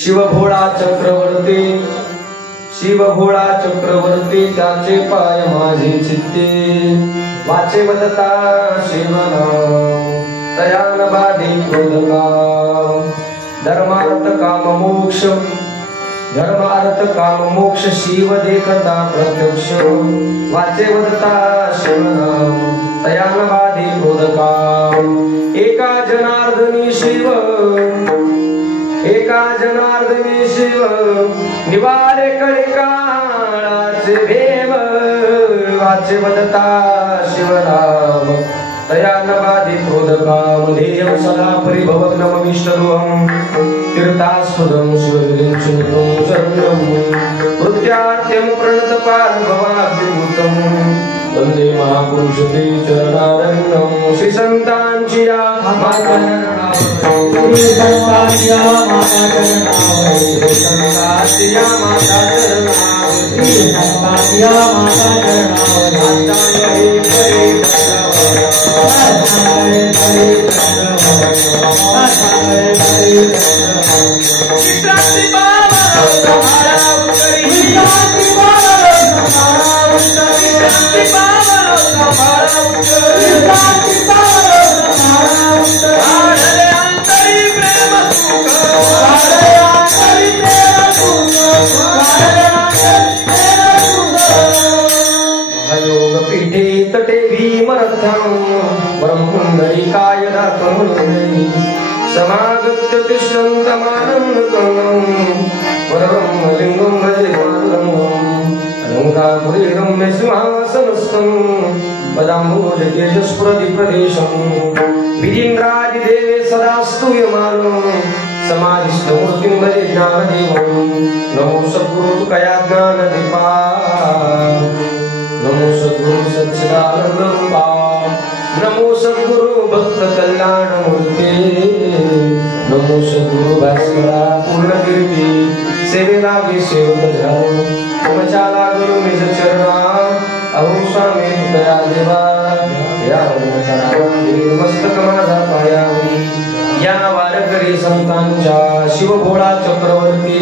शिवभोळा चक्रवर्ती, शिवभोळा चक्रवर्ती, त्याचे पाय माझे चित्ते, वाचे वदता शिवनाम, तयान बाधी क्रोधकाम, धर्मार्थ काम मोक्ष, धर्मार्थ काम मोक्ष, शिव देखता प्रत्यक्ष, वाचे वदता शिवनाम, तयान बाधी क्रोधकाम, एका जनार्दनी शिव, एका जनार्दनी शिव, निवारे कलिकाळाचे भेव, वाचे वदता शिवनाम, तयान बाधी क्रोधकाम, ध्येयं सदा परिभवग्नम विष्णुरुहं, तीर्थास्पदं शिवविरिञ्चितं शरणं, मृत्यार्त्यं प्रणतपालभवाब्धिभूतं, वन्दे महापुरुष ते चरणारविन्दं, श्री संतांची या माता चरणावरी, श्री संतांची या माता चरणावरी, श्री संतांची या माता चरणावरी, श्री संतांची या माता पीठे तटे भीमरथं वरं पुंडरीकाय दातमुनि, समागत्य तिष्ठन्तमानन्दं वरं लिङ्गं भजे मातरं, अलङ्कारपुरीरं मे सिंहासनस्थं, पदाम्बोजतेजस्फुरति प्रदेशं, विधीन्द्रादिदेवे सदा स्तूयमानं, समाधिस्थमूर्तिं भजे ज्ञानदेवं, नमो सद्गुरु तुकया ज्ञानदीपा, नमो सद्गुरु सच्चिदानंद रूपा, नमो सद्गुरु भक्त कल्याण मूर्ते, नमो सद्गुरु भास्करा पूर्ण कीर्ती, सेवेला गे सेवक झालो, तुमच्या लागलो निज चरणा, अहो स्वामी दया देवा, या मस्तक माझा पायावी, या वारकरी संतांच्या, शिवभोळा चक्रवर्ती,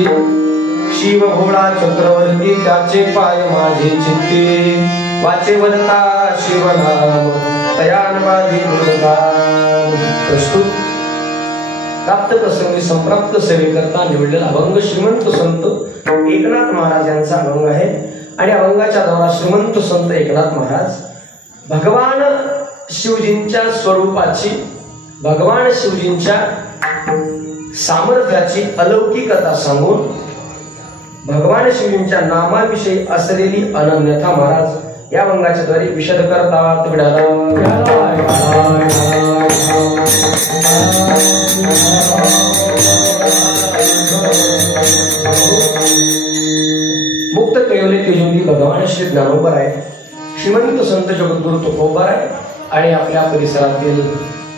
शिवभोळा चक्रवर्ती, त्याचे पाय माझे चित्ते, वाचे वदता शिवनाम, तयान बाधी क्रोधकाम. प्रस्तुत प्राप्त प्रसंगी संप्राप्त सेवेकरता निवडलेला अभंग श्रीमंत संत एकनाथ महाराज यांचा अभंग आहे. आणि अभंगाच्या द्वारा श्रीमंत संत एकनाथ महाराज भगवान शिवजींच्या स्वरूपाची, भगवान शिवजींच्या सामर्थ्याची अलौकिकता सांगून भगवान शिवजींच्या नामाविषयी असलेली अनन्यता महाराज या अभंगाच्या द्वारे विशद करतात. मुक्त केवले तेजोगी भगवान श्री ज्ञानोबर आहे, श्रीमंत संत जगद्गुरु तुकोबर आहे आणि आपल्या परिसरातील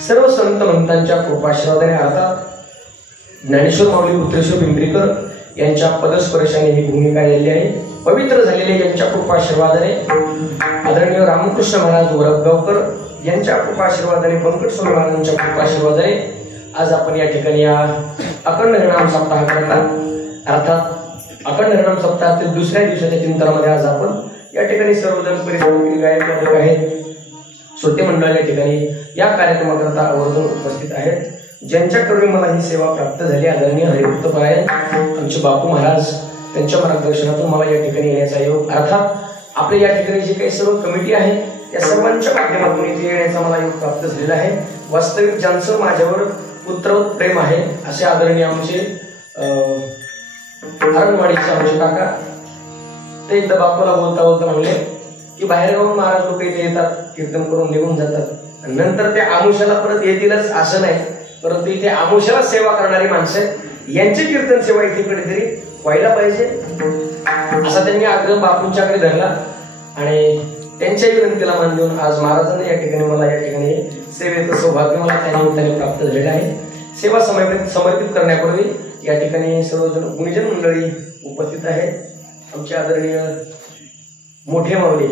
सर्व संत महंतांच्या कृपाश्रयाने अर्थात ज्ञानेश्वर माऊली पुत्रेश्वर पिंपरीकर यांच्या पदस्पर्शाने ही भूमिका आलेली आहे. पवित्र झालेले यांच्या कृपाशीर्वादाने आदरणीय रामकृष्ण महाराज वरगावकर यांच्या कृपाशीर्वादाने, पंकज स्वामी महाराजांच्या कृपाशीर्वादाने आज आपण या ठिकाणी या अखंड हरिनाम सप्ताह करतात. अर्थात अखंड हरिनाम सप्ताहातील दुसऱ्या दिवसाच्या चिंतनामध्ये आज आपण या ठिकाणी सर्वजण परिसरातील गायक आहेत, श्रोते मंडळ या ठिकाणी या कार्यक्रमाकरता आवर्जून उपस्थित आहेत. ज्यांच्याकडून मला ही सेवा प्राप्त झाली आदरणीय हरिभक्त परायण आमचे बापू महाराज, त्यांच्या मार्गदर्शनातून मला या ठिकाणी येण्याचा योग, अर्थात आपल्या या ठिकाणी जी काही सर्व कमिटी आहे या सर्वांच्या माध्यमातून इथे येण्याचा मला योग प्राप्त झालेला आहे. वास्तविक ज्यांचं माझ्यावर पुत्रवत प्रेम आहे असे आदरणीय आमचे अरणवाडीचे आमचे काका, ते एकदा बापूला बोलता बोलता म्हणले की बाहेरगावून महाराज लोक इथे येतात, कीर्तन करून निघून जातात, नंतर ते आमुष्याला परत येतीलच असं नाही, परंतु इथे आमुष्याला सेवा करणारी माणसं यांची कीर्तन सेवा इथे कधीतरी व्हायला पाहिजे असा त्यांनी आग्रह बापूंच्याकडे धरला. आणि त्यांच्या विनंतीला मान देऊन आज महाराजांनी या ठिकाणी मला या ठिकाणी सेवेचं सौभाग्य मला त्या निमित्ताने प्राप्त झालेलं आहे. सेवा समर्पित करण्यापूर्वी या ठिकाणी सर्वजण गुणीजन मंडळी उपस्थित आहेत. आमचे आदरणीय मोठे माऊली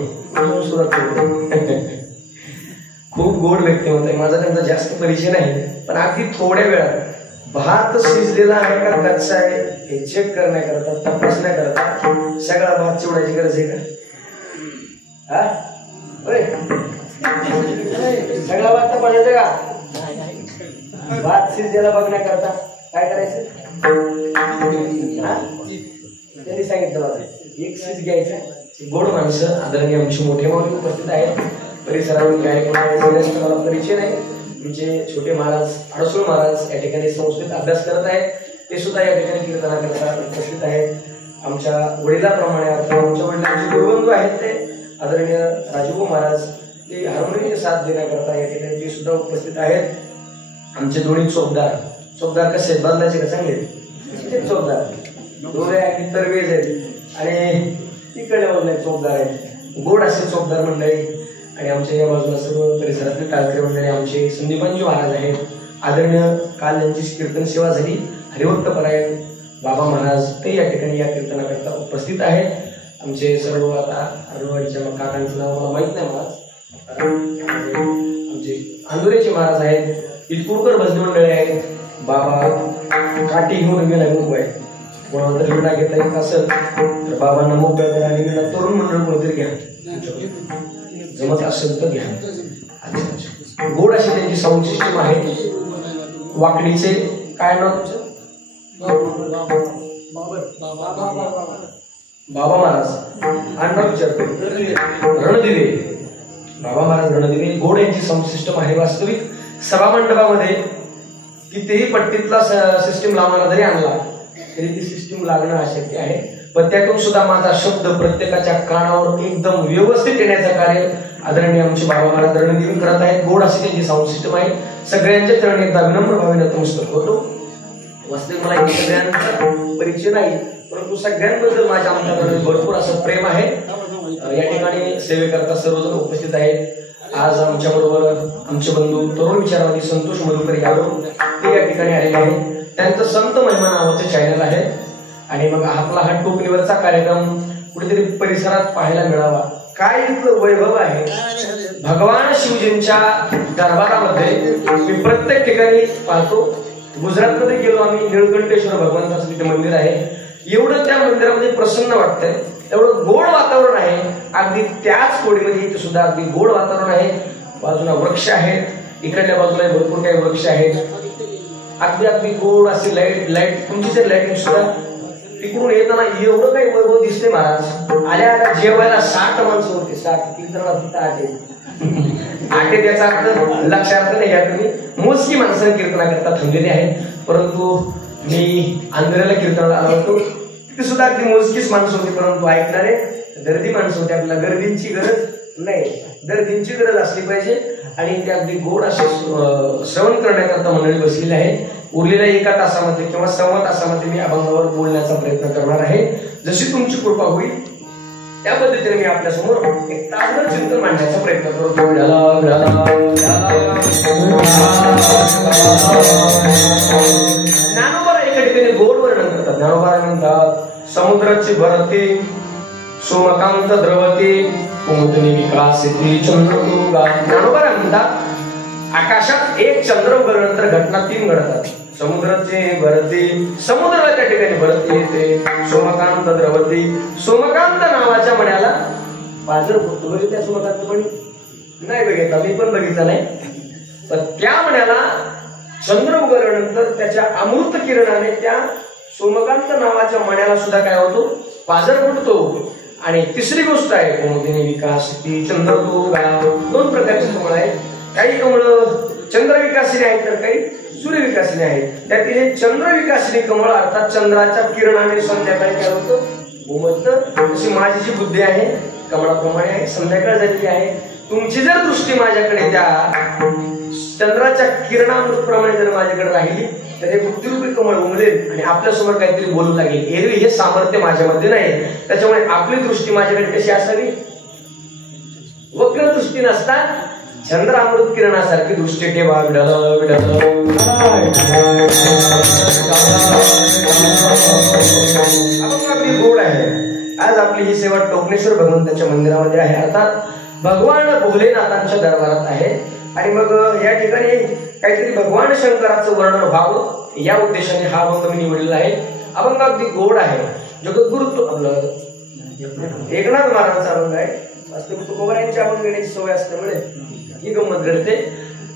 सुरत खूप गोड व्यक्तिमत्व आहे, माझा त्यांचा जास्त परिचय नाही, पण अगदी थोड्या वेळात भात शिजलेला आहे का कच्चा आहे हे चेक करण्याकरता, तपासण्याकरता सगळा भात चिवडायची गरज आहे का? सगळा भात तपासायचा का? भात शिजलेला बघण्याकरता काय करायचं? त्यांनी सांगितलं मला एक शिज घ्यायचा. गोड माणसं आदरणीय आमची मोठे माऊली उपस्थित आहेत. परिसरावर काय मला परिचय नाही. आमचे छोटे महाराज अडसूळ महाराज या ठिकाणी संस्कृत अभ्यास करत आहेत. ते सुद्धा या ठिकाणी कीर्तना करता उपस्थित आहेत. आमच्या वडिलाप्रमाणे आमच्या वडिलांचे गुरुबंधू आहेत ते आदरणीय राजूभाऊ महाराज, ते हार्मोनियमची साथ देण्याकरता या ठिकाणी ते सुद्धा उपस्थित आहेत. आमचे दोन्ही चोपदार कसे आहेत? बदलाचे का चांगले? चोपदार दोघे आहेत, तरवेज आहेत आणि इकडे बाजूला चोपदार आहेत. गोड असे चोपदार मंडळी. आणि आमच्या या बाजूला सर्व परिसरातील टाळकरी मंडळी आमचे संदीपांजी महाराज आहेत. आदरणीय काल यांची कीर्तन सेवा झाली. हरिभक्त परायण बाबा महाराज ते या ठिकाणी या कीर्तनाकरता उपस्थित आहेत. आमचे सर्व आता हरवाडीच्या काकांचं नाव मला माहित नाही महाराज. आमचे अंदुरेचे महाराज आहेत. इतपूरकर भजनी मंडळी आहेत. बाबा काठी घेऊन गेला मुंबई. कोणाला जर विडा घेता येत असेल तर बाबांना मोकळं करा आणि विडा तरुण मंडळ कोणतरी घ्या, जमत असेल तर घ्या. गोड अशी त्यांची साऊंड सिस्टम आहे. वाकडीचे काय नाव तुमचं? बाबा महाराज आणि विचारतो रणदिवे. बाबा महाराज रणदिवे. गोड यांची साऊंड सिस्टम आहे. वास्तविक सभामंडपामध्ये कितीही पट्टीतला सिस्टीम लावणारा जरी आणला तरी ती सिस्टीम लागणं अशक्य आहे. पण त्यातून सुद्धा माझा शब्द प्रत्येकाच्या कानावर एकदम व्यवस्थित येण्याचं कार्य आदरणीय आमचे बाबा महाराज रणदिवे करत आहेत. गोड अशी त्यांची साऊंड सिस्टम आहे. सगळ्यांच्या चरणी एकदा विनम्र भावेने नतमस्तक होतो. वास्तविक मला या सगळ्यांचा परिचय नाही, परंतु सगळ्यांबद्दल माझ्या आमच्याकडे भरपूर असं प्रेम आहे. या ठिकाणी सेवेकरता सर्वजण उपस्थित आहेत. आज आमच्या बरोबर आमचे बंधू तरुण विचारवादी संतोष मधुकर यादव ते या ठिकाणी आलेले आहेत. त्यांचं संत महिमा नावाचं चॅनल आहे. आणि मग आपला हा टोपलीवरचा कार्यक्रम कुठेतरी परिसरात पाहायला मिळावा. काय इतकं वैभव आहे. भगवान शिवजींच्या दरबारामध्ये मी प्रत्येक ठिकाणी पाहतो. गुजरातमध्ये गेलो आम्ही, निळकंठेश्वर भगवंताचं तिथे मंदिर आहे. एवढं त्या मंदिरामध्ये प्रसन्न वाटतंय, एवढं गोड वातावरण आहे. अगदी त्याच कोडीमध्ये इथे सुद्धा अगदी गोड वातावरण आहे. बाजूला वृक्ष आहेत, इकडल्या बाजूला भरपूर काही वृक्ष आहेत. अगदी अगदी गोड असे लाईट तुमची जर लाईटिंग सुद्धा तिकडून येताना एवढं काही वैभव दिसते. महाराज आल्या आल्या जेवायला 60 माणसं होते. 60 कीर्तनाला फक्त 8 त्याचा अर्थ लक्षात नाही घ्या तुम्ही. मोजकी माणसं कीर्तनाकरता थांबलेली आहेत. परंतु मी आंध्राला कीर्तनाला आलो होतो, तिथे सुद्धा अगदी मोजकीच माणसं होती. परंतु ऐकणारे गर्दी माणसं होती. आपल्याला गर्दींची गरज नाही, गर्दींची गरज असली पाहिजे. आणि ते अगदी गोड असे श्रवण करण्याकरता मंडळी बसलेली आहे. उरलेल्या 1 तासामध्ये किंवा 1.25 तासामध्ये मी अभंगावर बोलण्याचा प्रयत्न करणार आहे. जशी तुमची कृपा होईल त्या पद्धतीने मी आपल्यासमोर एक तासभर चिंतन मांडण्याचा प्रयत्न करतो. ज्ञानोबा एका ठिकाणी गोड वर्णन करतात. ज्ञानोबा म्हणतात समुद्राची भरती सोमकांत द्रवती कुमुदनी विकासिती चंद्रदुर्गा. ज्ञानोबा म्हणतात आकाशात एक चंद्र उगवल्यानंतर घटना 3 घडतात. समुद्राची भरती, समुद्राला त्या ठिकाणी भरती येते. सोमकांत द्रवती, सोमकांत नावाच्या मण्याला बाजार फुटतो. बघितल्या सोमकांत मणी? नाही बघितला, मी पण बघितला नाही. तर त्या मण्याला चंद्र उगवल्यानंतर त्याच्या अमृत किरणाने त्या सोमकांत नावाच्या मण्याला सुद्धा काय होतो? बाजार फुटतो. आणि तिसरी गोष्ट आहे कुमुदिनी विकासिती चंद्रदुर्गा. 2 प्रकारची कमळ आहेत. काही कमळ चंद्र विकासिनी आहेत तर काही सूर्य विकासिनी आहेत. त्यातील हे चंद्र विकासिनी कमळ अर्थात चंद्राच्या किरणाने संध्याकाळी काय होतं? उमटतं. अशी माझी जी बुद्धी आहे कमळाप्रमाणे आहे. संध्याकाळ झालेली आहे. तुमची जर दृष्टी माझ्याकडे त्या चंद्राच्या किरणाप्रमाणे जर माझ्याकडे राहिली तर हे बुद्धिरूपी कमळ उमलेल आणि आपल्यासमोर काहीतरी बोलू लागेल. एरवी हे सामर्थ्य माझ्यामध्ये नाही. त्याच्यामुळे आपली दृष्टी माझ्याकडे कशी असावी? वक्र दृष्टी नसता चंद्र अमृत किरणासारखी दृष्टी ठेवा. अगदी गोड आहे. आज आपली ही सेवा टोपणेश्वर भगवंताच्या मंदिरामध्ये आहे. अर्थात भगवान भोलेनाथांच्या दरबारात आहे. आणि मग या ठिकाणी काहीतरी भगवान शंकराचं वर्णन व्हावं या उद्देशाने हा अभंग मी निवडलेला आहे. अभंग अगदी गोड आहे. जगद्गुरु आपलं एकनाथ महाराजांचा अभंग आहे. वास्तविक तुकोबारायांची अभंग घेण्याची सवय असल्यामुळे ही गंमत घडते.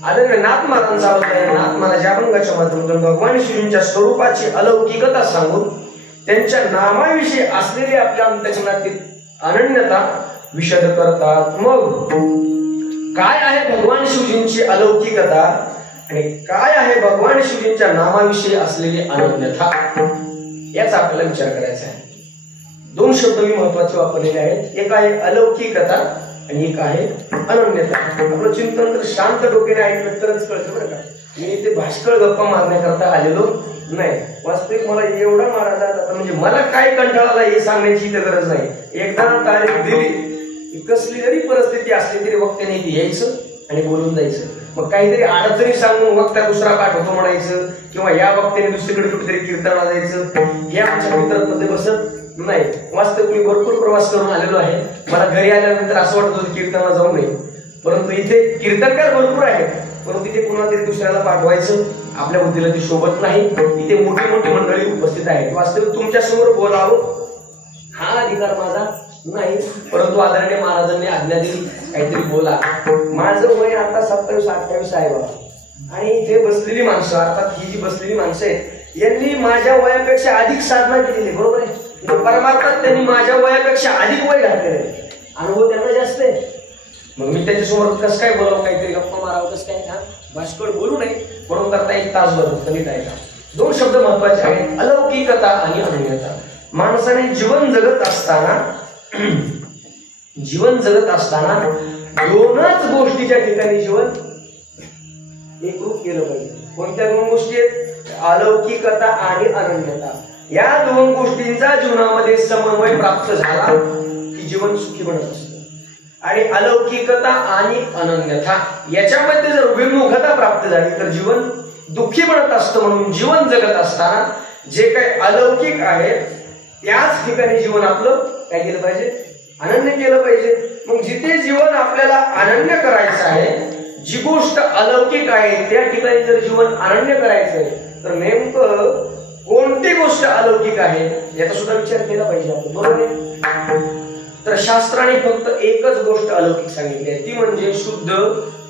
आदरणीय नाथ महाराजांचा अभंग आहे. नाथ महाराजांच्या अभंगाच्या माध्यमातून भगवान श्रींच्या स्वरूपाची अलौकिकता सांगून त्यांच्या नामाविषयी असलेली आपल्या अंतःकरणातील अनन्यता विशद करतात. मग काय आहे भगवान शिवजींची अलौकिकता आणि काय आहे भगवान शिवजींच्या नामाविषयी असलेली अनन्यता याचा आपल्याला विचार करायचा आहे. दोन शब्द मी महत्वाचे वापरलेले आहेत. एक आहे अलौकिकता आणि एक आहे अनन्यता. आपलं चिंतन तर शांत डोक्याने ऐकलं तरच कळतं बरं का. मी इथे भाष्कळ गप्पा मारण्याकरता आलेलो नाही. वास्तविक मला एवढा महाराज म्हणजे मला काय कंटाळाला हे सांगण्याची गरज नाही. एकदा तारीख दिली कसली जरी परिस्थिती असली तरी वक्त्याने यायचं आणि बोलून जायचं. मग काहीतरी अडचणी सांगून वक्ता दुसरा पाठवतो म्हणायचं किंवा या वक्त्याने दुसरीकडे कुठेतरी कीर्तनाला जायचं हे आमच्या मित्रांमध्ये बसत नाही. वास्तविक मी भरपूर प्रवास करून आलेलो आहे. मला घरी आल्यानंतर असं वाटत होतं कीर्तनाला जाऊ नये, परंतु इथे कीर्तनकार भरपूर आहेत, परंतु तिथे कुणाला तरी दुसऱ्याला पाठवायचं आपल्या बुद्धीला ती शोभत नाही. इथे मोठी मोठी मंडळी उपस्थित आहेत. वास्तविक तुमच्या समोर बोलावं हा अधिकार माझा नाही, परंतु आदरणीय महाराजांनी आज्ञा दिली काहीतरी बोला. माझं वय आता 27-28 आहे बाबा. आणि इथे बसलेली माणसं अर्थात ही जी बसलेली माणसं आहेत यांनी माझ्या वयापेक्षा अधिक साधना केलेली. बरोबर आहे. परमार्थात त्यांनी माझ्या वयापेक्षा अधिक वय घातलेलं आहे. अनुभव त्यांना जास्त आहे. मग मी त्याच्यासमोर कसं काय बोलावं, काहीतरी गप्पा मारावं, कसं काय भाष्कळ बोलू नये म्हणून करता एक तासभर कमी काय का. दोन शब्द महत्वाचे आहेत. अलौकिकता आणि अनन्यता. माणसाने जीवन जगत असताना दोनच गोष्टीच्या ठिकाणी जीवन एकरूप केलं पाहिजे. कोणत्या दोन गोष्टी आहेत? अलौकिकता आणि अनन्यता. या दोन गोष्टींचा जीवनामध्ये समन्वय प्राप्त झाला की जीवन सुखी बनत असतं. आणि अलौकिकता आणि अनन्यता याच्यामध्ये जर विमुखता प्राप्त झाली तर जीवन दुःखी बनत असतं. म्हणून जीवन जगत असताना जे काही अलौकिक आहे त्याच ठिकाणी जीवन आपलं काय केलं पाहिजे? अनन्य केलं पाहिजे. मग जिथे जीवन आपल्याला अनन्य करायचं आहे, जी गोष्ट अलौकिक आहे त्या ठिकाणी जर जीवन अनन्य करायचं आहे तर नेमकं कोणती गोष्ट अलौकिक आहे याचा सुद्धा विचार केला पाहिजे आपण. बरोबर आहे. तर शास्त्राने फक्त एकच गोष्ट अलौकिक सांगितली आहे, ती म्हणजे शुद्ध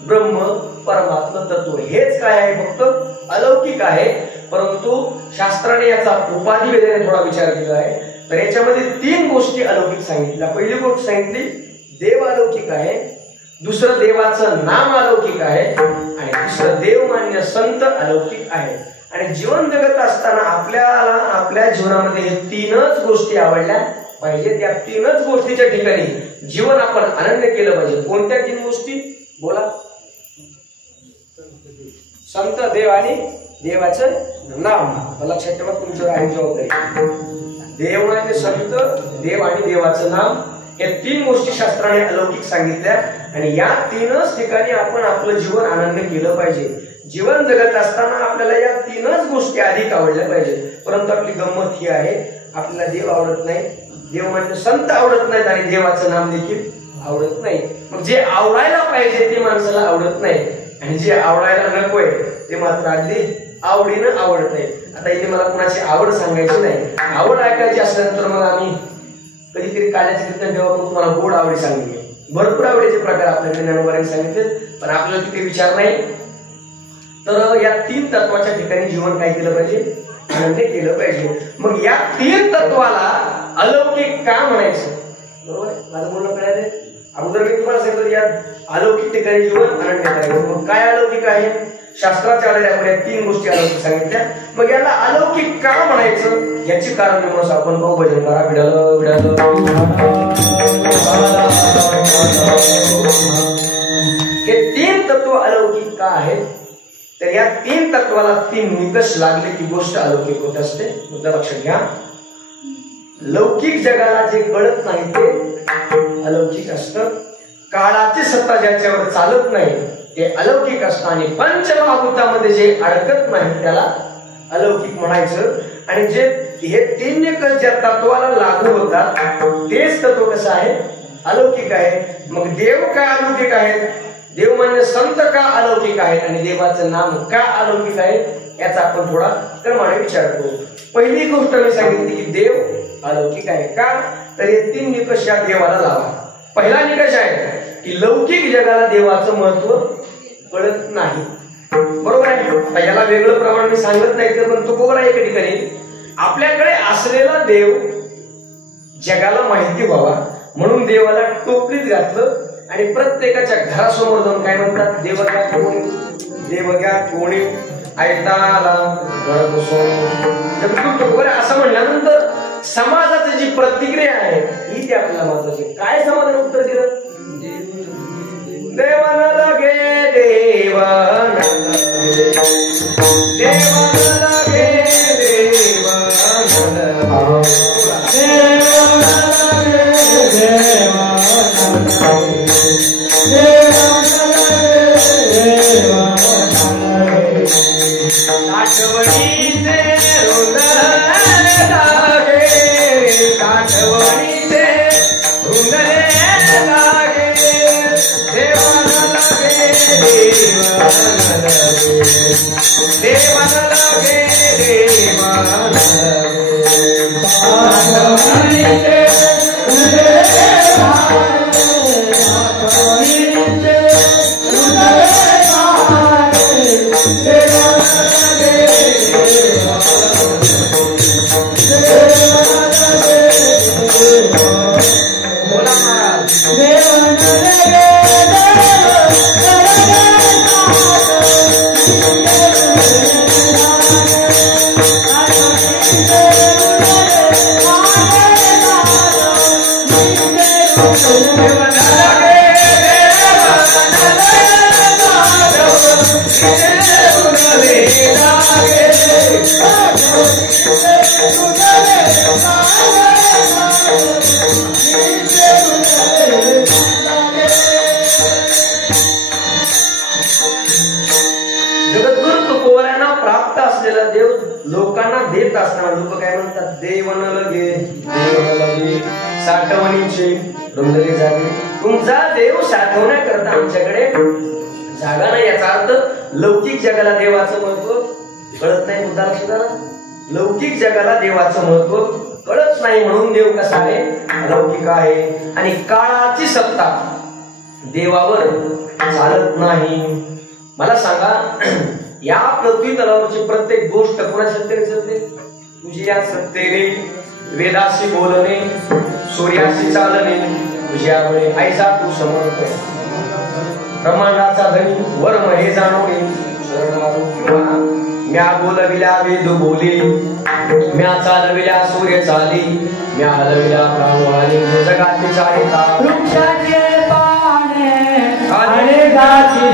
ब्रह्म परमात्मा तत्व. हेच काय आहे? फक्त अलौकिक आहे. परंतु शास्त्राने याचा उपाधी वेळेने थोडा विचार केला आहे. तर याच्यामध्ये 3 गोष्टी अलौकिक सांगितल्या. पहिली गोष्ट सांगितली देव अलौकिक आहे, दुसरं देवाचं नाम अलौकिक आहे आणि तिसरं देवमान्य संत अलौकिक आहे. आणि जीवन जगत असताना आपल्याला आपल्या जीवनामध्ये हे 3च गोष्टी आवडल्या पाहिजे. त्या 3च गोष्टीच्या ठिकाणी जीवन आपण अनन्य केलं पाहिजे. कोणत्या 3 गोष्टी? बोला. संत, देव आणि देवाचं नाम. लक्षात ठेवा, तुमच्यावर आहे जबाबदारी. देव आणि संत, देव आणि देवाचं नाम या 3 गोष्टी शास्त्राने अलौकिक सांगितल्या आणि या 3च ठिकाणी आपण आपलं जीवन अनन्य केलं पाहिजे. जीवन जगत असताना आपल्याला या 3च गोष्टी अधिक आवडल्या पाहिजे. परंतु आपली गंमत ही आहे, आपल्याला देव आवडत नाही, देव म्हणजे संत आवडत नाहीत आणि देवाचं नाम देखील आवडत नाही. मग जे आवडायला पाहिजे ते माणसाला आवडत नाही आणि जे आवडायला नकोय ते मात्र अगदी आवडीनं आवडत नाही. आता इथे मला कुणाची आवड सांगायची नाही. आवड ऐकायची असल्यानंतर मग आम्ही कधीतरी काल्याचे कीर्तन तेव्हा तुम्हाला गोड आवडी सांगितली. भरपूर आवडीचे प्रकार आपल्याकडे ज्ञानोबांनी सांगितले, पण आपल्याला तिथे विचार नाही. तर या 3 तत्वाच्या ठिकाणी जीवन काय केलं पाहिजे? अनन्य केलं पाहिजे. मग या 3 तत्वाला अलौकिक का म्हणायचं? बरोबर आहे. माझं बोलणं कळायचं. अगोदर मी तुम्हाला सांगितलं या अलौकिक ठिकाणी जीवन अनन्य करायचं. मग काय अलौकिक आहे? शास्त्राच्या आलेल्या आपण या 3 गोष्टी अलौकिक सांगितल्या. मग याला अलौकिक का म्हणायचं याची कारण म्हणून आपण भाऊ भजन करा. विडालं विडालं हे 3 तत्व अलौकिक का आहेत? तर या 3 तत्वाला 3 निकष लागले की गोष्ट अलौकिक होत असते. मुद्दा लक्षात घ्या. लौकिक जगाला जे कळत नाही ते अलौकिक असतं. काळाची सत्ता ज्याच्यावर चालत नाही ते अलौकिक असतं आणि पंचमहाभूतामध्ये जे अडकत नाही त्याला अलौकिक म्हणायचं. आणि जे हे 3 निकष ज्या तत्वाला लागू होतात तेच तत्व कसं आहे? अलौकिक आहे. मग देव काय अलौकिक आहेत? देवमान्य संत का अलौकिक आहेत आणि देवाचं नाम का अलौकिक आहे याचा आपण थोडा क्रमाने विचार करू. पहिली गोष्ट मी सांगितली की देव अलौकिक आहे. का तर हे 3 निकष या देवाला लावा. पहिला निकष आहे की लौकिक जगाला देवाचं महत्व कळत नाही. बरोबर आहे. याला वेगळं प्रमाण मी सांगत नाही तर पण तो बरोबर आहे. एका ठिकाणी आपल्याकडे असलेला देव जगाला माहिती व्हावा म्हणून देवाला टोपलीत घातलं आणि प्रत्येकाच्या घरासमोर जाऊन काय म्हणतात, देवघ्या कोणी, देवघ्या कोणी ऐताला घर बसवून असं म्हणल्यानंतर समाजाची जी प्रतिक्रिया आहे ही ती आपल्याला महत्वाची. काय समाजाने उत्तर दिलं, देवान लगे देवान देवान लगे तुमचा देव साठवण्याकरता आमच्याकडे जागा नाही. याचा अर्थ लौकिक जगाला देवाचं महत्व कळत नाही. मुद्दा लक्षात आला. लौकिक जगाला देवाचं महत्व कळत नाही म्हणून देव कसा आहे, अलौकिक आहे. आणि काळाची सत्ता देवावर चालत नाही. मला सांगा, या पृथ्वी तलावरची प्रत्येक गोष्ट कोणा सत्तेने चालते? तुझी या सत्तेने वेदाशी बोलणे, सूर्याशी चालणे, तुझ्यामुळे ऐसा तू समर्थ, ब्रह्मांडाचा धनी वर्म हे जाणवणे, म्या बोलविल्या वेद बोली, म्या चालविल्या सूर्य चाली, म्या हलविल्या प्राणवाणी, जगाची चालिता वृक्षाचे पाने आणि गाची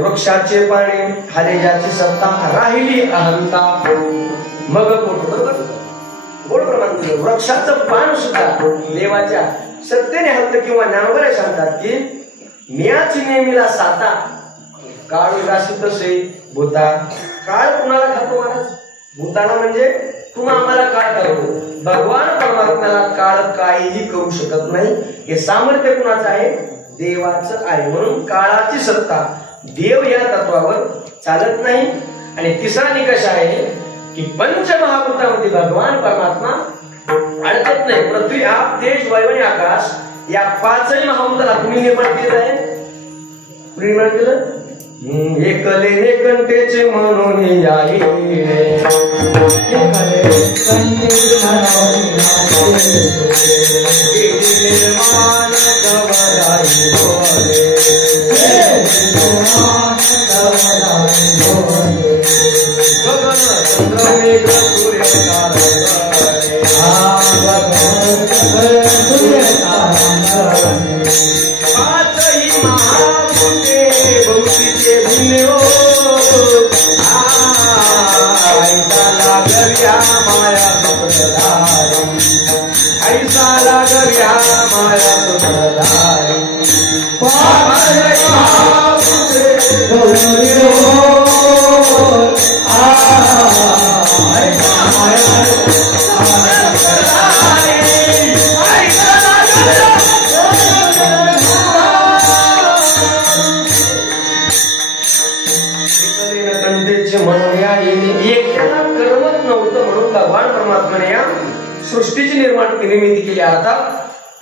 वृक्षाचे पाणी हाले ज्याची सत्ता, राहिली अहंता मग पोट. बरोबर, गोड प्रमाण दिलं. वृक्षाचं पान सुद्धा देवाच्या सत्तेने हलत किंवा ज्ञानोबरे सांगतात की म्याच नेहमीला साता, काळ उदासी तसे भूता. काळ कुणाला खातो महाराज? भूताला म्हणजे तुम्हा आम्हाला काळ करतो. भगवान परमात्म्याला काळ काहीही करू शकत नाही. हे सामर्थ्य कुणाचं आहे? देवाचं आहे. म्हणून काळाची सत्ता देव या तत्वावर चालत नाही. आणि तिसरा निकष आहे की पंचमहाभूतामध्ये भगवान परमात्मा अडकत नाही. पृथ्वी, आप, तेज, वायू आणि आकाश या पाचही महाभूताला कुणी निर्माण केलं आहे? कुणी निर्माण केलं? एकलेने कंटेचे म्हणून याई सृष्टीची निर्मिती केली. अर्थात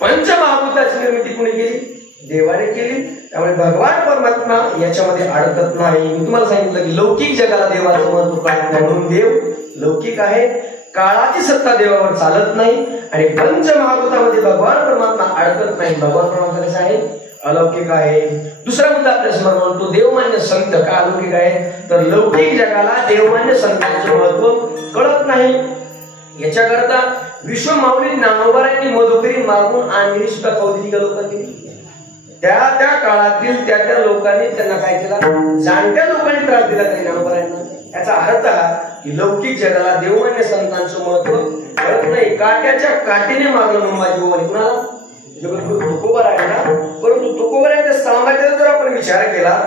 पंचमहाभूताची निर्मिती कोणी केली? देवाने केली. त्यामुळे भगवान परमात्मा याच्यामध्ये अडकत नाही. मी तुम्हाला सांगितलं की लौकिक जगाला देवाचं महत्व कळत नाही म्हणून देव लौकिक आहे. काळाची सत्ता देवावर चालत नाही आणि पंचमहाभूतामध्ये भगवान परमात्मा अडकत नाही. भगवान परमात्मा कसं आहे? अलौकिक आहे. दुसरा मुद्दा आपल्या समोर म्हणतो देवमान्य संत का अलौकिक आहे? तर लौकिक जगाला देवमान्य संतांचे महत्व कळत नाही. याच्याकरता विश्वमाऊली ज्ञानोबारायांनी मधुकरी मागून आणलेली सुद्धा कौतिका लोकांनी त्या त्या काळातील त्या त्या लोकांनी त्यांना काय केला? जाणत्या लोकांनी त्रास दिला काही ज्ञानोबारायांना. याचा अर्थ हा की लौकिक जगाला देवमान्य संतांचं महत्व कळत नाही. काट्याच्या काठीने मागलं अंबाजी बाबांनी कुणाला? जगद्गुरु तुकोबारायांना. परंतु तुकोबारायांच्या सामर्थ्याचा जर आपण विचार केला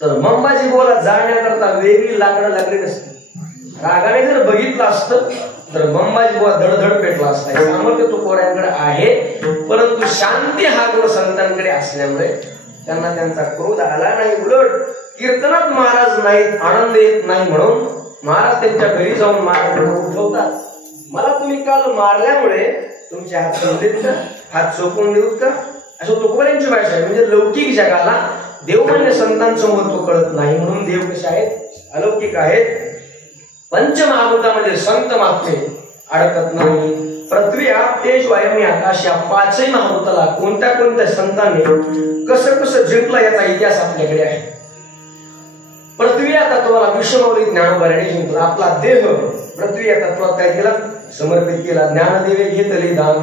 तर अंबाजी बाबाला जाण्याकरता वेगळी लाकडं लागली नसती. रागाने जर बघितलं असतं तर अंबाजी बाबा धडधड पेटला असता. सामर्थ्य तुकोबारायांकडे आहे. परंतु शांती हा गुण संतांकडे असल्यामुळे त्यांना त्यांचा क्रोध आला नाही. उलट कीर्तनात महाराज नाहीत, आनंद येत नाही म्हणून महाराज त्यांच्या घरी जाऊन महाराजांना उठवतात. मला तुम्ही काल मारल्यामुळे तुमचे हात समजेत का? हात चोपून देऊत का? असं तुकोबारायांची भाषा आहे. म्हणजे लौकिक जगाला देवमान्य संतांचं महत्व कळत नाही म्हणून देव कसे आहेत? अलौकिक आहेत. पंचमहाभूतामध्ये संत मात्र अडकत नाही. पृथ्वी, आप, तेज, वायू आणि आकाश या पाचही महाभूताला कोणत्या कोणत्या संतांनी कसं कसं जिंकला याचा इतिहास आपल्याकडे आहे. पृथ्वी या तत्वाला विश्वमाऊली ज्ञानोबारायांनी जिंकला. आपला देह पृथ्वी या तत्वात काय केला? समर्पित केला. ज्ञानदेवे घेतले दान,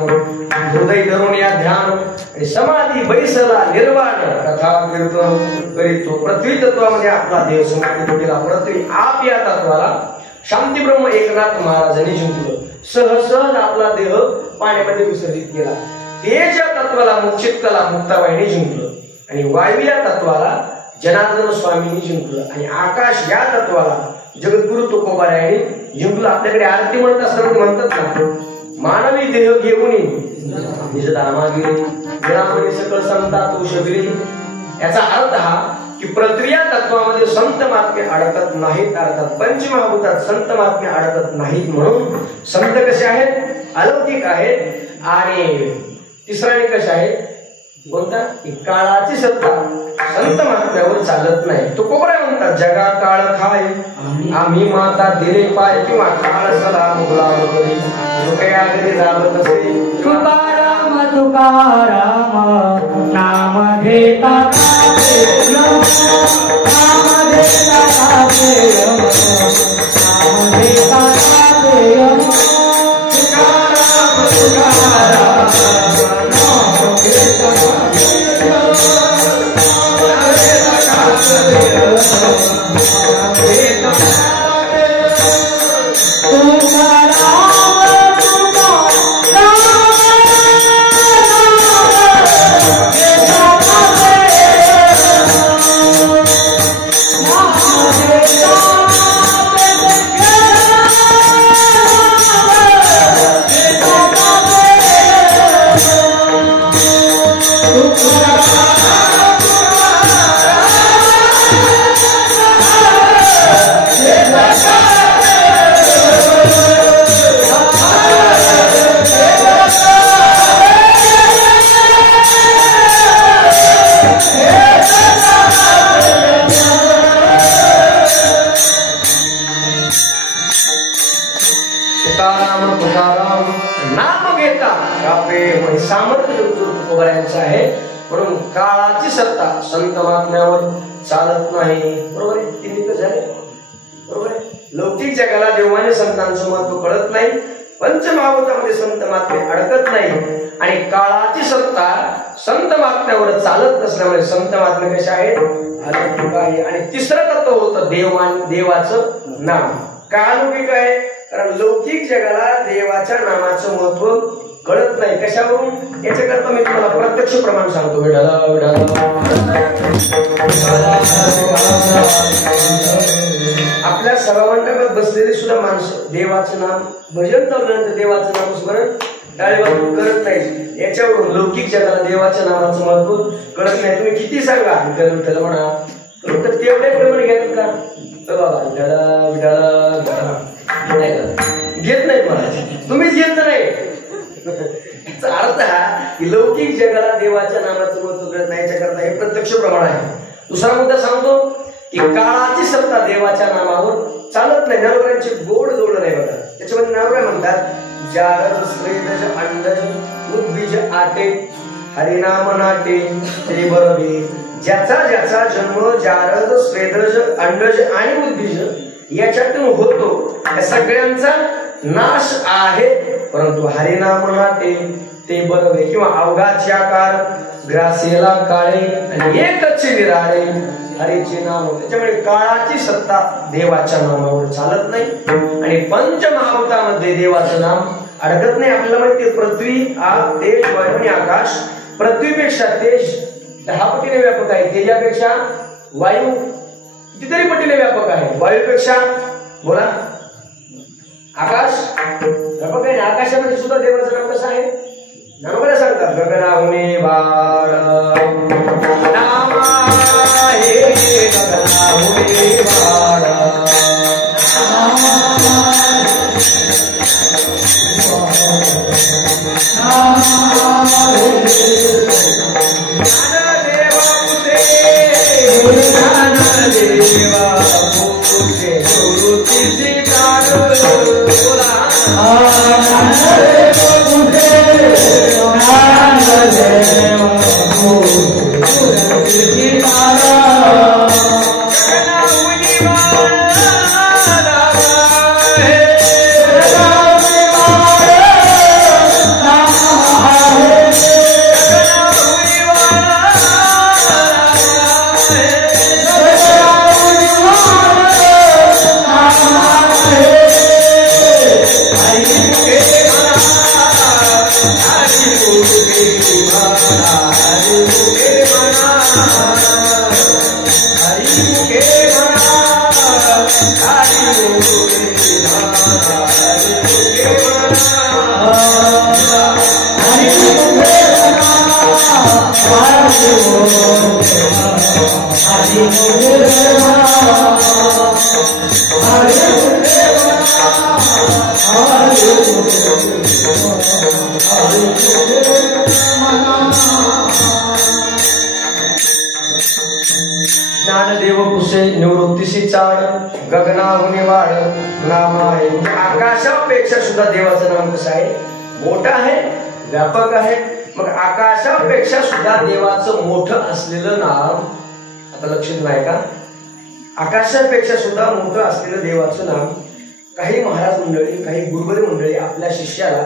हृदय धरून या ध्यान, समाधी बैसला निर्वाण, कथा कीर्तन करीतो. पृथ्वी तत्वामध्ये आपला देह समर्पित केला. पृथ्वी आप या तत्वाला शांती ब्रह्म एकनाथ महाराजांनी जिंकलं. सहज आपला देह पाण्यामध्ये विसर्जित केला. तेज या तत्वाला मुक्षितला मुक्ताबाईंनी जिंकलं आणि वायू या तत्वाला जनार्दन स्वामींनी जिंकलं आणि आकाश या तत्वाला जगद्गुरु तुकोबारायांनी जिंकलं. आपल्याकडे आरती म्हणत असताना म्हणतात ना, मानवी देह घेऊन सकळ संता तो शबिरी. याचा अर्थ हा की पृथ्वी या तत्वामध्ये संत महात्मे अडकत नाहीत. अर्थात पंचमहाभूतात संत महात्मे अडकत नाहीत म्हणून संत कसे आहेत? अलौकिक आहेत. आणि तिसरा निकष आहे कोणता? काळाची सत्ता संत महात्म्यावर चालत नाही. तो कोबरा म्हणतात जगा काळ खाय आम्ही माता दिले पाय किंवा काळ सलाम गुलाम करी लोकया घरी राबत असे. तुकाराम तुकाराम नाम घेता नाम घेता नाम घेता तुकाराम तुकाराम तुकोबारायांचं आहे. म्हणून काळाची सत्ता संत महात्म्यावर चालत नाही. बरोबर आहे, किती झाले, बरोबर आहे. लौकिक जगाला देवाने संतांचं महत्व कळत नाही, पंचमहाभूतामध्ये संत महात्मे अडकत नाही, आणि काळाची सत्ता संत महात्म्यावर चालत नसल्यामुळे संत महात्मे कशा आहेत, अलौकिक आहे. आणि तिसरं तत्व होतं देवाचं नाम. का अलौकिक आहे? कारण लौकिक जगाला देवाच्या नामाचं महत्व कळत नाही. कशावरून? याच्याकरता मी तुम्हाला प्रत्यक्ष प्रमाण सांगतो. विठाला आपल्या सभामंडपात बसलेली सुद्धा माणसं देवाचं नाम भजन चालल्यानंतर देवाचं नाम स्मरण टाळेबंद करत नाही. याच्यावरून लौकिक जगाला देवाच्या नामाचं महत्व कळत नाही. तुम्ही किती सांगा विठाला म्हणा, तर तेवढ्या प्रमाणे घेतात का? बाबा विठाला विठाला घेत नाहीत मला, तुम्हीच घेत नाही. याचा अर्थ हा की लौकिक जगाला देवाच्या नामाचं महत्व कळत नाही. याच्याकरता हे प्रत्यक्ष प्रमाण आहे. दुसरा मुद्दा सांगतो की काळाची सत्ता देवाच्या नामावर चालत नाही. ज्ञानोबरांची गोड जोड नाही बघा. त्याच्यामध्ये ज्ञानोबा म्हणतात, जारद स्वेदज अंडज उद्बीज आटे हरिनाम नाटे ते बरबे. ज्याचा ज्याचा जन्म जारद स्वेदज अंडज आणि उद्बीज याच्यातून होतो या सगळ्यांचा नाश आहे, परंतु हरिनाम नाटे ते बरबे. किंवा अवघाचे आकार ग्रासेला काळे आणि एकच निराळे हरीचे नाम. त्याच्यामुळे काळाची सत्ता देवाच्या नामावर चालत नाही, आणि पंचमहाभूतामध्ये देवाचं नाम अडकत नाही. आपल्याला माहिती आहे, पृथ्वी आग तेज वायू आणि आकाश. पृथ्वीपेक्षा तेज 10 पटीने व्यापक आहे, तेजापेक्षा वायू कितीतरी पटीने व्यापक आहे, वायूपेक्षा बोला आकाश व्यापक आहे. आकाशामध्ये सुद्धा देवाचं नाम कसं आहे? नामाला सांगतात, गगनाहुने बाळ नाम आहे, गगनाहुने बाळ ज्ञानदेव कुसे निवृत्तीशी चाड गगनाहुने वाढ नाम आहे. आकाशापेक्षा सुद्धा देवाचं नाम कसं आहे? मोठं आहे, व्यापक आहे. मग आकाशापेक्षा सुद्धा देवाचं मोठं असलेलं नाम आता लक्षात नाही का? आकाशापेक्षा सुद्धा मोठं असलेलं देवाचं नाम काही महाराज मंडळी, काही गुरुबरी मंडळी आपल्या शिष्याला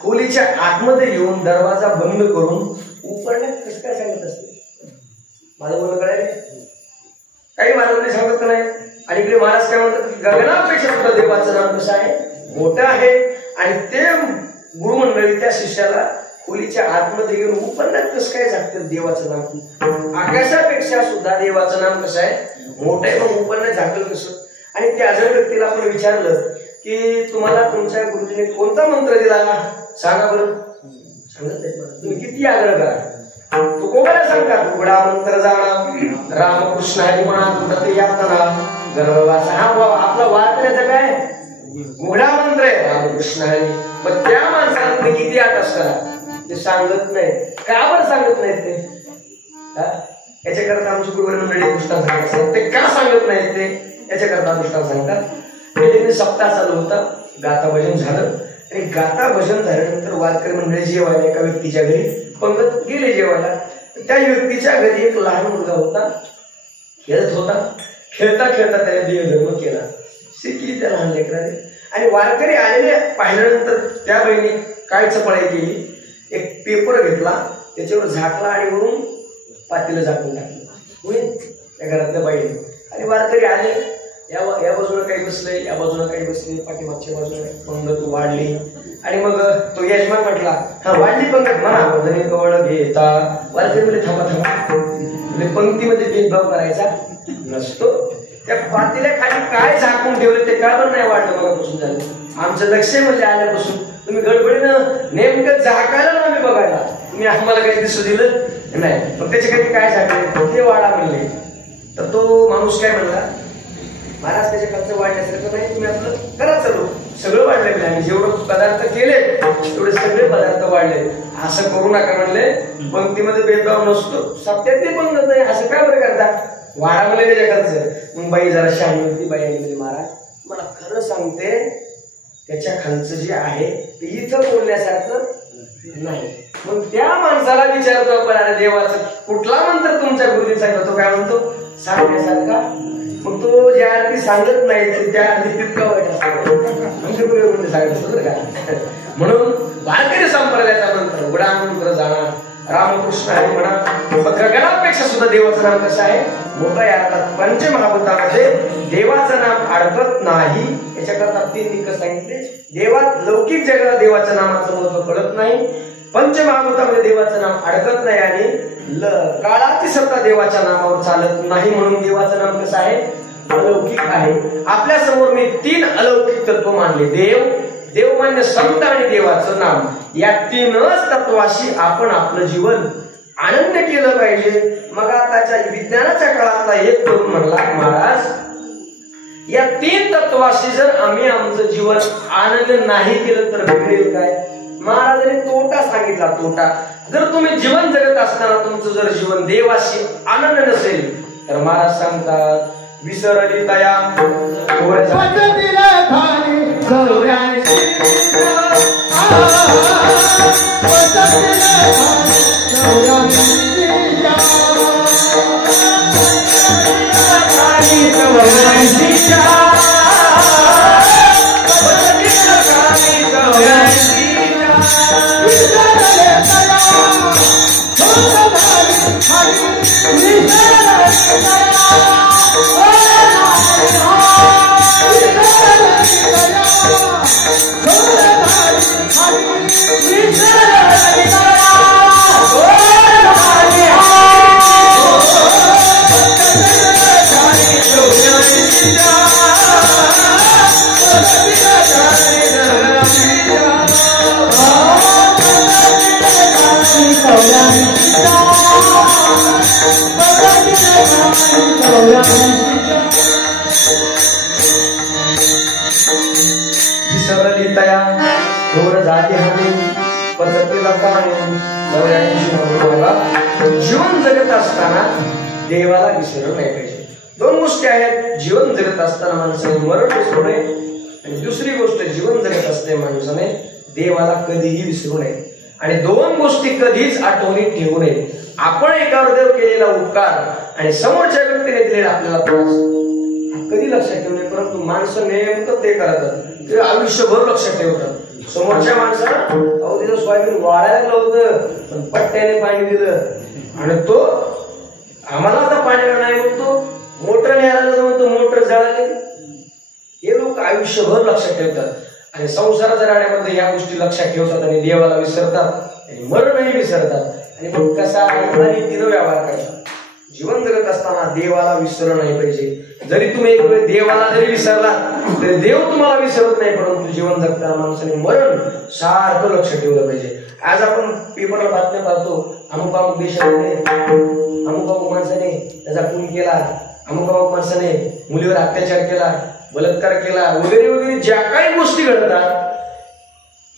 खोलीच्या आतमध्ये येऊन दरवाजा बंद करून उपरण्यात कसं काय सांगत असते? माझं बोलणं कळायला काही महाराजांनी सांगत नाही. आणि इकडे महाराज काय म्हणतात की गगनापेक्षा सुद्धा देवाचं नाम कसं आहे? मोठं आहे. आणि ते गुरुमंडळी त्या शिष्याला खोलीच्या आतमध्ये घेऊन उपरण्यात कसं काय सांगतात देवाचं नाम? आकाशापेक्षा सुद्धा देवाचं नाम कसं आहे? मोठं आहे. मग उपरण्यात झाकलं कसं? आणि त्या जर व्यक्तीला आपण विचारलं की तुम्हाला तुमच्या गुरुजीने कोणता मंत्र दिला सांगा बरं, सांगत नाही. तुम्ही किती आग्रह करा, तू कोणाला सांगतात उघडा मंत्र जाणा रामकृष्ण हरी म्हणा, कुठं ते यातना गर्भवास. हा आपला वाचण्याचं काय उघडा मंत्र आहे रामकृष्ण हरी. मग त्या माणसाला तुम्ही किती आठ करा, ते सांगत नाही. का बरं सांगत नाहीत ते? याच्याकरता आमची गुरुवारी मंडळी दृष्टांत सांगतात. ते का सांगत नाहीत ते याच्याकरता दृष्टांत सांगतात. त्यांनी सप्ताह चालू होता, गाथा भजन झालं. आणि गाथा भजन झाल्यानंतर वारकरी मंडळी जेवायला एका व्यक्तीच्या घरी पंगत गेले जेवायला. त्या व्यक्तीच्या घरी एक लहान मुलगा होता, खेळत होता. खेळता खेळता त्याने देहधर्म केला, शिकली त्या लहान लेकराने. आणि वारकरी आलेले पाहिल्यानंतर त्या बाईने काय चपळाई केली, एक पेपर घेतला, त्याच्यावर झाकला आणि वरून पातेलं झाकून टाकलं त्या घरातल्या बाईने. आणि वारकरी आले, या बाजूला काही बसले, या बाजूला काही बसले, पाठीमागच्या बाजूला पंगत वाढली. आणि मग तो यजमान म्हटला, हा वाढली पंगत म्हणा, वजनी कवळ घेता. वारकरी म्हणजे थांबा थांबा, म्हणजे पंक्तीमध्ये भेदभाव करायचा नसतो. त्या पातेल्या खाली काय झाकून ठेवले ते का पण नाही वाढलं मगापासून झालं. आमचं लक्ष म्हणजे आल्यापासून तुम्ही गडबडीनं नेमकं झाकायला ना आम्ही बघायला, तुम्ही आम्हाला काही दिसू दिलं नाही. मग त्याच्या काही काय झाकले ते वाढा म्हणले. तर तो माणूस काय म्हणला, महाराज त्याच्या खालचं वाढण्यासारखं नाही, तुम्ही आपलं करा चालू. सगळं वाढलेलं आहे, जेवढं पदार्थ केले तेवढे सगळे पदार्थ वाढले. असं करू नका म्हणले, पंक्तीमध्ये भेदभाव नसतो, सत्यातली पंगत नाही, असं काय बरं करता, वाढा म्हणले त्याच्या खालचं. मग बाई जरा शहाणी होती, बाई म्हणजे महाराज मला खरं सांगते, त्याच्या खालचं जे आहे ते इथं बोलण्यासारखं नाही. मग त्या माणसाला विचारतो आपण, अरे देवाचं कुठला मंत्र तुमच्या गुरुजी सांगतो, तो काय म्हणतो सांगण्यासारखा. मग तो ज्या अर्थी सांगत नाही त्या अर्थी तितका वाईट असतो म्हणजे सांगत का. म्हणून वारकरी संप्रदायाचा मंत्र उघडा मंत्र जाणार रामकृष्ण हरी म्हणा. गगनापेक्षा सुद्धा देवाचं नाम कसं आहे मोठं आहे. अर्थात पंचमहाभूतामध्ये देवाचं नाम अडकत नाही. याच्याकरता 3 निकष सांगितले. देवात लौकिक जगाला देवाच्या नामाचं महत्व कळत नाही, पंचमहाभूतामध्ये देवाचं नाम अडकत नाही, आणि काळाची सत्ता देवाच्या नामावर चालत नाही. म्हणून देवाचं नाम कसं आहे अलौकिक आहे. आपल्या समोर मी 3 अलौकिक तत्व मानले, देव, देवमान्य संत आणि देवाचं नाम. या 3च तत्वाशी आपण आपलं जीवन आनंद केलं पाहिजे. मग आताच्या विज्ञानाच्या काळातला एक तरुण म्हणला, महाराज या 3 तत्वाशी जर आम्ही आमचं जीवन आनंद नाही केलं तर बिघडेल काय. महाराजांनी तोटा सांगितला, तोटा. जर तुम्ही जीवन जगत असताना तुमचं जर जीवन देवाशी आनंद नसेल तर महाराज सांगतात, विसरली तया विसरली तया थोर झाली हवी पद्धतीला पाणी. जीवन जगत असताना देवाला विसरलं नाही पाहिजे. 2 गोष्टी आहेत, जीवन जगत असताना माणसाने मरण विसरू नये, आणि दुसरी गोष्ट जीवन जगत असते माणसाने देवाला कधीही विसरू नये. आणि 2 गोष्टी कधीच आठवणीत ठेवू नये. आपण एकावर देव केलेला उपकार आणि समोरच्या व्यक्तीने दिलेला आपल्याला त्रास कधी लक्षात ठेवू नये. परंतु माणसं नेमकं ते करतात, ते आयुष्यभर लक्षात ठेवतात. समोरच्या माणसाला अहो तिथं सोयाबीन वाळायला होतं पण पट्ट्याने पाणी दिलं आणि तो आम्हाला आता पाण्याला नाही म्हणतो, मोटर न्यायला म्हणतो मोटर जळाली. हे लोक आयुष्यभर लक्षात ठेवतात आणि संसाराच्या राहण्यामध्ये या गोष्टी लक्षात ठेवतात आणि देवाला विसरतात आणि मरणही विसरतात. आणि मग कसा नीतीनं व्यवहार करतात. जीवन जगत असताना देवाला विसरलं नाही पाहिजे. जरी तुम्ही एक वेळ देवाला जरी विसरला तरी देव तुम्हाला विसरत नाही, परंतु जीवन जगताना माणसाने मरण सारखं लक्ष ठेवलं पाहिजे. आज आपण पेपरला बातम्या पाहतो, अमुक अमुक देशामध्ये अमुक अमुक माणसाने त्याचा खून केला, अमुक अमुक माणसाने मुलीवर अत्याचार केला, बलात्कार केला, वगैरे वगैरे ज्या काही गोष्टी घडतात,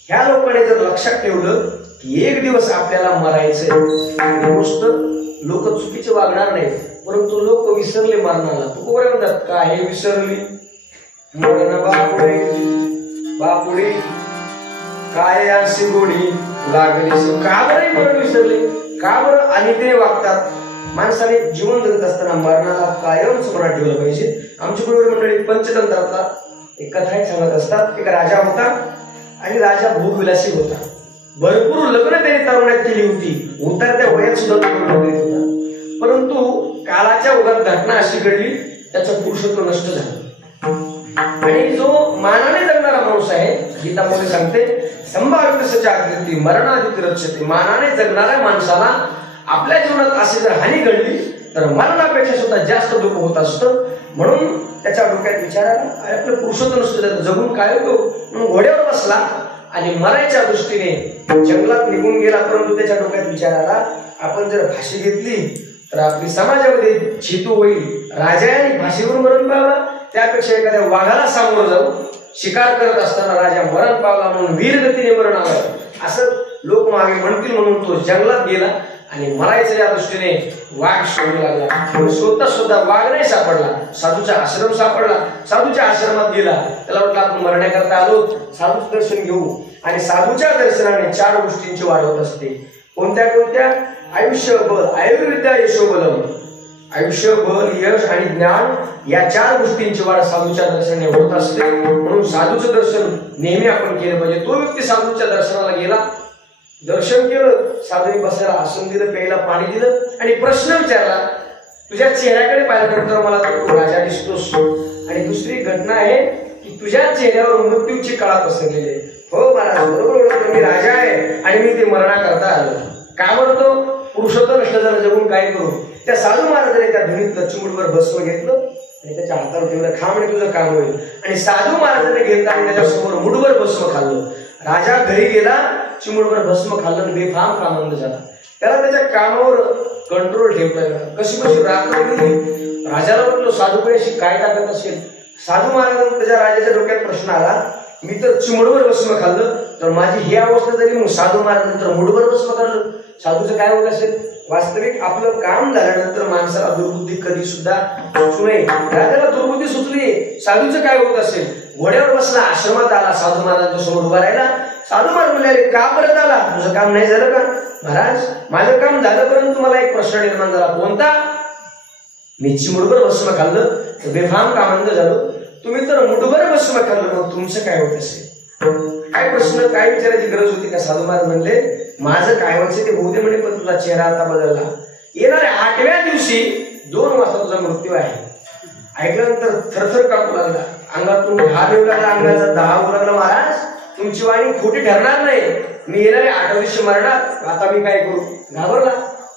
ह्या लोकांनी जर लक्षात ठेवलं की एक दिवस आपल्याला मरायचंय, गोष्ट लोक चुकीचे वागणार नाही, परंतु लोक विसरले मरणाला. तुकोबरे म्हणतात काय विसरली मरण बापुडे बापुडे काय अशी गोडी लागलीस का बरं मरण विसरले, का बरं अनितेने वागतात. माणसाने जीवन जगत असताना मरणाला कायम स्मरणात ठेवलं पाहिजे. आमची पूर्व मंडळी पंचतंत्रातला एक कथा सांगत असतात. एक राजा होता आणि राजा भोगविलासी होता. भरपूर लग्न त्याने तरुणात केली होती, उतरत्या वयात सुद्धा तो लग्न करीत होता. परंतु काळाच्या ओघात घटना अशी घडली, त्याचं पुरुषत्व नष्ट झालं. आणि जो मानाने जगणारा माणूस आहे, गीतामध्ये सांगते संभाव्य जागृती मरणाधिक रक्षते. मानाने जगणाऱ्या माणसाला आपल्या जीवनात अशी जर हानी घडली तर मरणापेक्षा सुद्धा जास्त दुःख होत असतं. म्हणून त्याच्या डोक्यात विचार आला, आपलं पुरुषत्व नष्ट झालं, जगून काय होतो. म्हणून घोड्यावर बसला आणि मरायच्या दृष्टीने जंगलात निघून गेला. परंतु त्याच्या डोक्यात विचार आला, आपण जर फाशी घेतली तर आपली समाजामध्ये छितू होईल. राजाने फाशीवर मरण पावला, त्यापेक्षा एखाद्या वाघाला सामोरं जाऊ. शिकार करत असताना राजा मरण पावला म्हणून वीरगतीने मरण आलं असं लोक मागे म्हणतील, म्हणून तो जंगलात गेला आणि मरायचं या दृष्टीने वाघ शोधू लागला. स्वतः वाघ नाही सापडला, साधूचा आश्रम सापडला. साधूच्या आश्रमात गेला. त्याला वाटलं आपण मरण्याकरता आलो, साधूचं दर्शन घेऊ. आणि साधूच्या दर्शनाने 4 गोष्टींची वाढ होत असते. कोणत्या कोणत्या? आयुष्य बल, आयुर्विद्या यशोबलम. आयुष्य बल, यश आणि ज्ञान या 4 गोष्टींची वाढ साधूच्या दर्शनाने होत असते. म्हणून साधूचं दर्शन नेहमी आपण केलं पाहिजे. तो व्यक्ती साधूच्या दर्शनाला गेला, दर्शन केलं, साधूने बसायला आसन दिलं, प्यायला पाणी दिलं आणि प्रश्न विचारला, तुझ्या चेहऱ्याकडे पाहिल्यानंतर मला तू राजा दिसतोस. आणि दुसरी घटना आहे की तुझ्या चेहऱ्यावर मृत्यूची कळा पसरलेली आहे. हो महाराज, बरोबर, मी राजा आहे आणि मी ते मरणाकरता आलो. का म्हणतो पुरुषत्व नष्ट झालं, जगून काय करू. त्या साधू महाराजाने त्या धुनीत चिमुटभर भस्म घेतलं आणि त्याच्या हातावर ठेवलं, खा म्हणे तुझं काम होईल. आणि साधू महाराजाने घेतलं आणि त्याच्यासमोर मुठभर भस्म खाल्लं. राजा घरी गेला, चिमुटभर भस्म खाल्लं, बेफाम आनंद झाला. त्याला त्याच्या कामावर कंट्रोल ठेवता येईल. कशी रात्र गेली. राजाला म्हटलं साधूकडे अशी काय ताकद असेल. साधू महाराजांना त्याच्या राजाच्या डोक्यात प्रश्न आला, मी तर चिमुटभर भस्म खाल्लं तर माझी ही अवस्था झाली, मग साधू महाराजांतर मुठभर भस्म खाल्लं, साधूचं काय होत असेल. वास्तविक आपलं काम झाल्यानंतर माणसाला दुर्बुद्धी कधी सुद्धा सुचू नये. राजाला दुर्बुद्धी सुचली, साधूचं काय होत असेल. घोड्यावर बसला, आश्रमात आला, साधू महाराजांच्या समोर उभा राहिला. साधू महाराज म्हणले, का परत आला, तुझं काम नाही झालं का. महाराज, माझं काम झालं, परंतु मला एक प्रश्न निर्माण झाला. कोणता. मी चिमुटभर भस्म खाल्लं तर बेफाम आनंद झालो, तुम्ही तर मुठभर भस्म खाल्लं, मग तुमचं काय होत असेल. काय प्रश्न, काय विचारायची गरज होती का. साधू महाराज म्हणले, माझं काय व्हायचं ते होऊ दे म्हणे, पण तुझा चेहरा आता बदलला. येणाऱ्या 8व्या दिवशी 2 वाजता तुझा मृत्यू आहे. ऐकल्यानंतर थरथर कापू लागला, अंगातून घाम येऊ लागला, अंगाचा दहा होऊ लागला. महाराज, तुमची वाणी खोटी ठरणार नाही, मी येणाऱ्या 8व्या दिवशी मरणार, आता मी काय करू. घाबरला.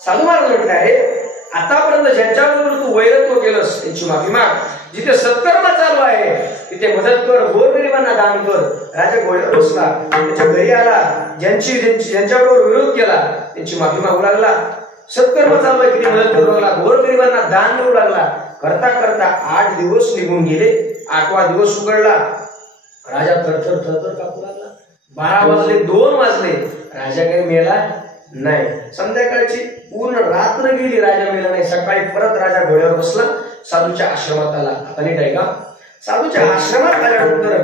साधू महाराज म्हटलं, अरे आतापर्यंत ज्यांच्याबरोबर तू वैरत्व केलंस त्यांची माफी माग. जिथे सत्कर्म चालू आहे तिथे मदत कर, गोरगरिबांना दान कर. राजा घोड्यावर बसला, त्याच्या घरी आला, ज्यांच्याबरोबर विरोध केला त्यांची माफी मागू लागला. सत्कर्म चालू आहे तिथे मदत करू लागला, गोरगरिबांना दान देऊ लागला. करता करता 8 दिवस निघून गेले. 8वा दिवस उघडला. राजा थरथर थरथर कापू लागला. 12 वाजले, 2 वाजले, राजा काही मेला नाही. संध्याकाळची पूर्ण रात्र गेली, राजा मेला नाही. सकाळी परत राजा घोड्यावर बसला, साधूच्या आश्रमात आला. आता नीट आहे का. साधूच्या आश्रमात आल्यानंतर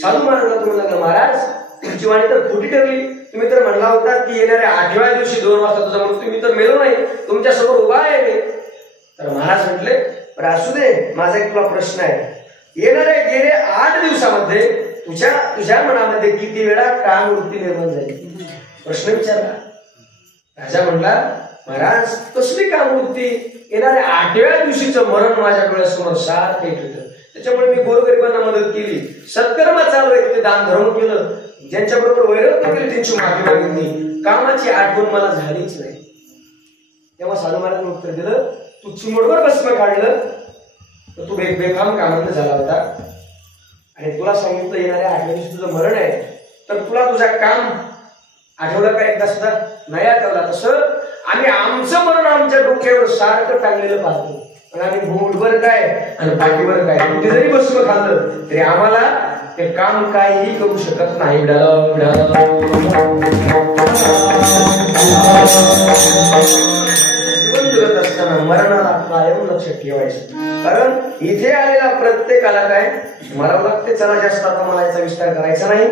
साधू महाराजांना तुम्ही लागला, महाराज तुमची वाणी तर खोटी ठरली. तुम्ही तर म्हणला होता की येणाऱ्या 8व्या दिवशी 2 वाजता तुझा मृत्यू, मी तर मेलो नाही, तुमच्या समोर उभा आहे मी. तर महाराज म्हटले, पण असू दे, माझा एक तुला प्रश्न आहे. येणाऱ्या गेले 8 दिवसामध्ये तुझ्या मनामध्ये किती वेळा काम वृत्ती निर्माण झाली. प्रश्न विचारला. राजा म्हणला, महाराज कसली कामवृत्ती. येणाऱ्या 8व्या दिवशीचं मरण माझ्या डोळ्यासमोर सारखं येत होतं. त्याच्यामुळे मी गोरगरिबांना मदत केली, सत्कर्म चालू आहे तिथे दान धर्म केलं, ज्यांच्याबरोबर वैरत्व केले त्यांची माफी मागितली, कामाची आठवण मला झालीच नाही. तेव्हा साधू महाराजांनी उत्तर दिलं, तू चिमुटभर भस्म काढलं तर तू बेफाम कामांत झाला होता. आणि तुला सांगितलं येणाऱ्या 8व्या दिवशी तुझं मरण आहे, तर तुला तुझं काम आठवलं का एकदा सुद्धा नाही आठवला. तसं आम्ही आमचं मरण आमच्या डोक्यावर सारखं टांगलेलं पाहतो, पण आम्ही भूमवर काय आणि पाठीवर काय, कुठे जरी भस्म खाल्लं तरी आम्हाला ते काम काहीही करू शकत नाही. जीवन जगत असताना मरणाला कायम लक्षात ठेवायचं. कारण इथे आलेला प्रत्येकाला काय मरावं लागते. चला जास्त आता मला याचा विस्तार करायचा नाही.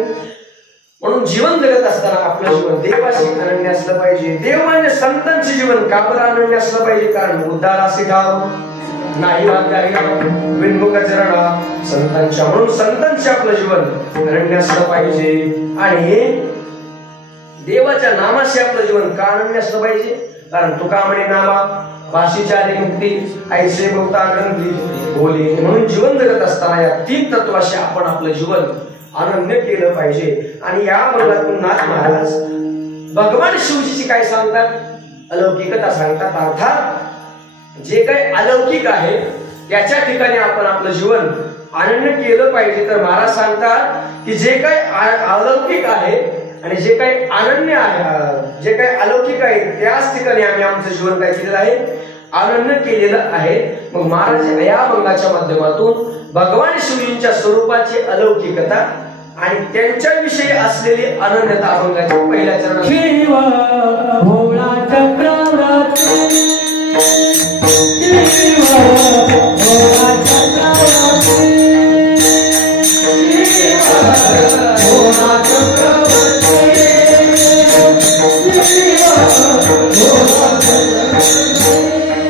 म्हणून जीवन जगत असताना आपलं जीवन देवाशी अनन्य असलं पाहिजे. देव म्हणजे संतांचे जीवन का बरं अनन्य असलं पाहिजे? कारण उद्धारासी ठाव नाही विनमुख चरणा संतांच्या, म्हणून संतांचे आपलं जीवन अनन्य असलं पाहिजे. आणि देवाच्या नामाशी आपलं जीवन का अनन्य असलं पाहिजे? कारण तुका म्हणे नामा भाषेच्या आधी मुक्ती ऐसे बहुता ग्रंथी बोली. म्हणून जीवन जगत असताना या 3 तत्वाशी आपण आपलं जीवन अनन्य केलं पाहिजे. आणि या भागातून नाथ महाराज भगवान शिवजीची काय सांगतात? अलौकिकता सांगतात. अर्थात जे काही अलौकिक आहे त्याच्या ठिकाणी आपण आपलं जीवन अनन्य केलं पाहिजे. तर महाराज सांगतात की जे काही अलौकिक आहे आणि जे काही अनन्य आहे, जे काही अलौकिक आहे त्याच ठिकाणी आम्ही आमचं जीवन काय केलेलं आहे? अनन्य केलेलं आहे. मग महाराज या भंगाच्या माध्यमातून भगवान शिवजींच्या स्वरूपाची अलौकिकता आणि त्यांच्याविषयी असलेली अनन्यता अभंगाच्या पहिल्या चरणात शिव भोळा चक्रवर्ती, शिव भोळा चक्रवर्ती,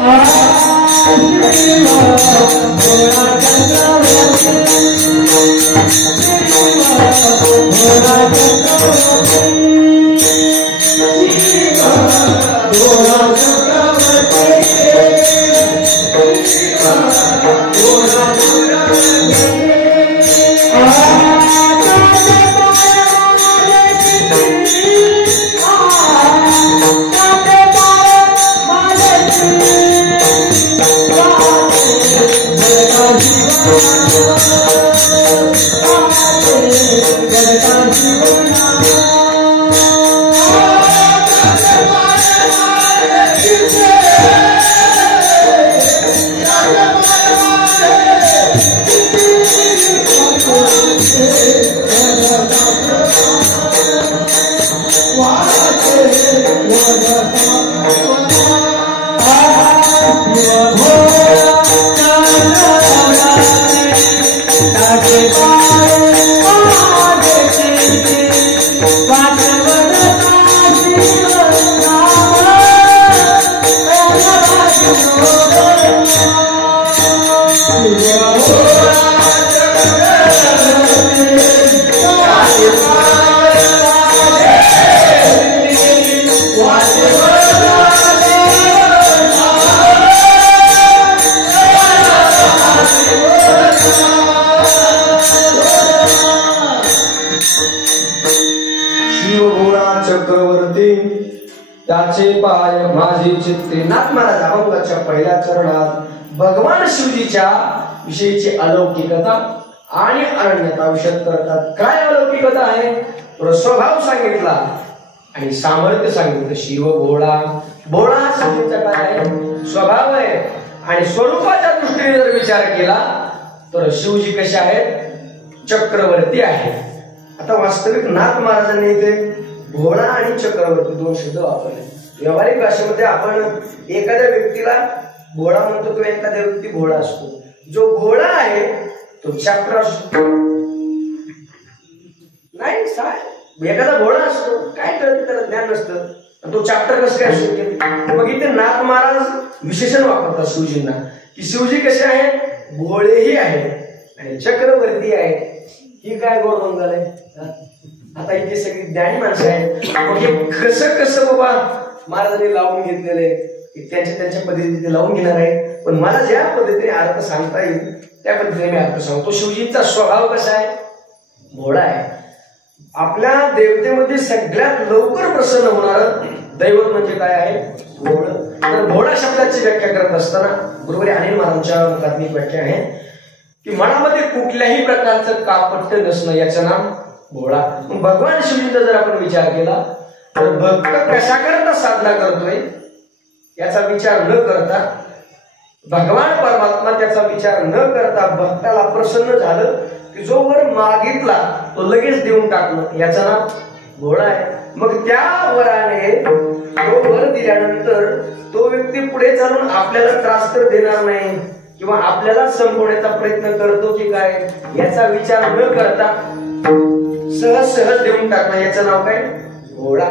शिव भोळा चक्रवर्ती, शिव भोळा त्याचे पाय माझे चित्ते. नाथ महाराज अभंगाच्या पहिल्या चरणात भगवान शिवजीच्या विषयीची अलौकिकता आणि अनन्यता विषद करतात. काय अलौकिकता आहे? स्वभाव सांगितला आणि सामर्थ्य सांगितलं. शिव भोळा, भोळा हा शिवजीचा काय आहे? स्वभाव आहे. आणि स्वरूपाच्या दृष्टीने जर विचार केला तर शिवजी कसे आहेत? चक्रवर्ती आहे. आता वास्तविक नाथ महाराजांनी इथे भोळा आणि चक्रवर्ती 2 शब्द वापरले. व्यावहारिक भाषेमध्ये आपण एखाद्या व्यक्तीला भोळा म्हणतो किंवा एखाद्या व्यक्ती भोळा असतो. जो भोळा आहे तो चक्र असतो नाही. एखादा भोळा असतो, काय कळत त्याला ज्ञान नसतं, तो चॅप्टर कसं काय असतो? मग इथे नाथ महाराज विशेषण वापरतात शिवजींना की शिवजी कसे आहेत? भोळेही आहेत आणि चक्रवर्ती आहेत. ही काय गोड झालंय? आता इथे सगळी ज्ञानी माणसं आहेत. मग हे कसं बाबा महाराजांनी लावून घेतलेले त्यांच्या पद्धतीने लावून घेणार आहे. पण मला ज्या पद्धतीने अर्थ सांगता येईल त्या पद्धतीने मी अर्थ सांगतो. शिवजींचा स्वभाव कसा आहे? भोळा आहे. आपल्या देवतेमध्ये सगळ्यात लवकर प्रसन्न होणार दैवत म्हणजे काय आहे? भोळ. तर भोळा शब्दाची व्याख्या करत असताना बरोबर अनिल महाराजांच्या मुखातली व्याख्या आहे की मनामध्ये कुठल्याही प्रकारचं कापट्य नसणं याचं नाम भोळा. भगवान शिवजींचा जर आपण विचार केला तर भक्त कशा करता साधना करतोय याचा विचार न करता, भगवान परमात्मा त्याचा विचार न करता भक्ताला प्रसन्न झालं की जो वर मागितला तो लगेच देऊन टाकणं याचं नाम भोळा आहे. मग त्या वराने तो वर दिल्यानंतर तो व्यक्ती पुढे चालून आपल्याला त्रास तर देणार नाही किंवा आपल्याला संपवण्याचा प्रयत्न करतो की काय याचा विचार न करता सहज सहज देऊन टाकणं याचं नाव काय? भोळा.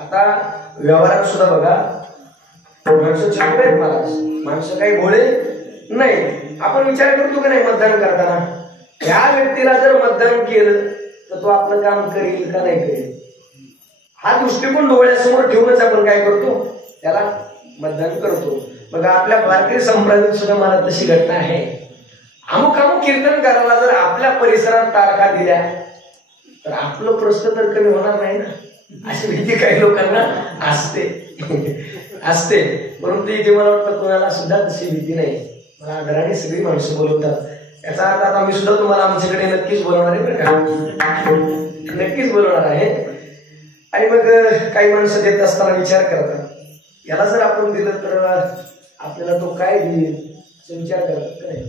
आता व्यवहारात सुद्धा बघा, माणसं चुकत आहेत महाराज, माणसं काही भोळे नाही. आपण विचार करतो की नाही मतदान करताना, या व्यक्तीला जर मतदान केलं तर तो आपलं काम करेल का नाही करेल, हा दृष्टिकोन डोळ्यासमोर ठेवूनच आपण काय करतो, त्याला मतदान करतो. बघा आपल्या भारतीय संप्रदायात सुद्धा मला तशी घटना आहे. अमुक अमुक कीर्तनकाराला जर आपल्या परिसरात तारखा दिल्या तर आपलं प्रश्न तर कमी होणार नाही ना, अशी भीती काही लोकांना असते. परंतु इथे मला वाटतं कोणाला सुद्धा तशी भीती नाही. मला आदराने सगळी माणसं बोलवतात. याचा अर्थ आता मी सुद्धा तुम्हाला आमच्याकडे नक्कीच बोलवणार आहे बरं का, नक्कीच बोलवणार आहे. आणि मग काही माणसं देत असताना विचार करतात, याला जर आपण दिलं तर आपल्याला तो काय देईल असा विचार करतात नाही.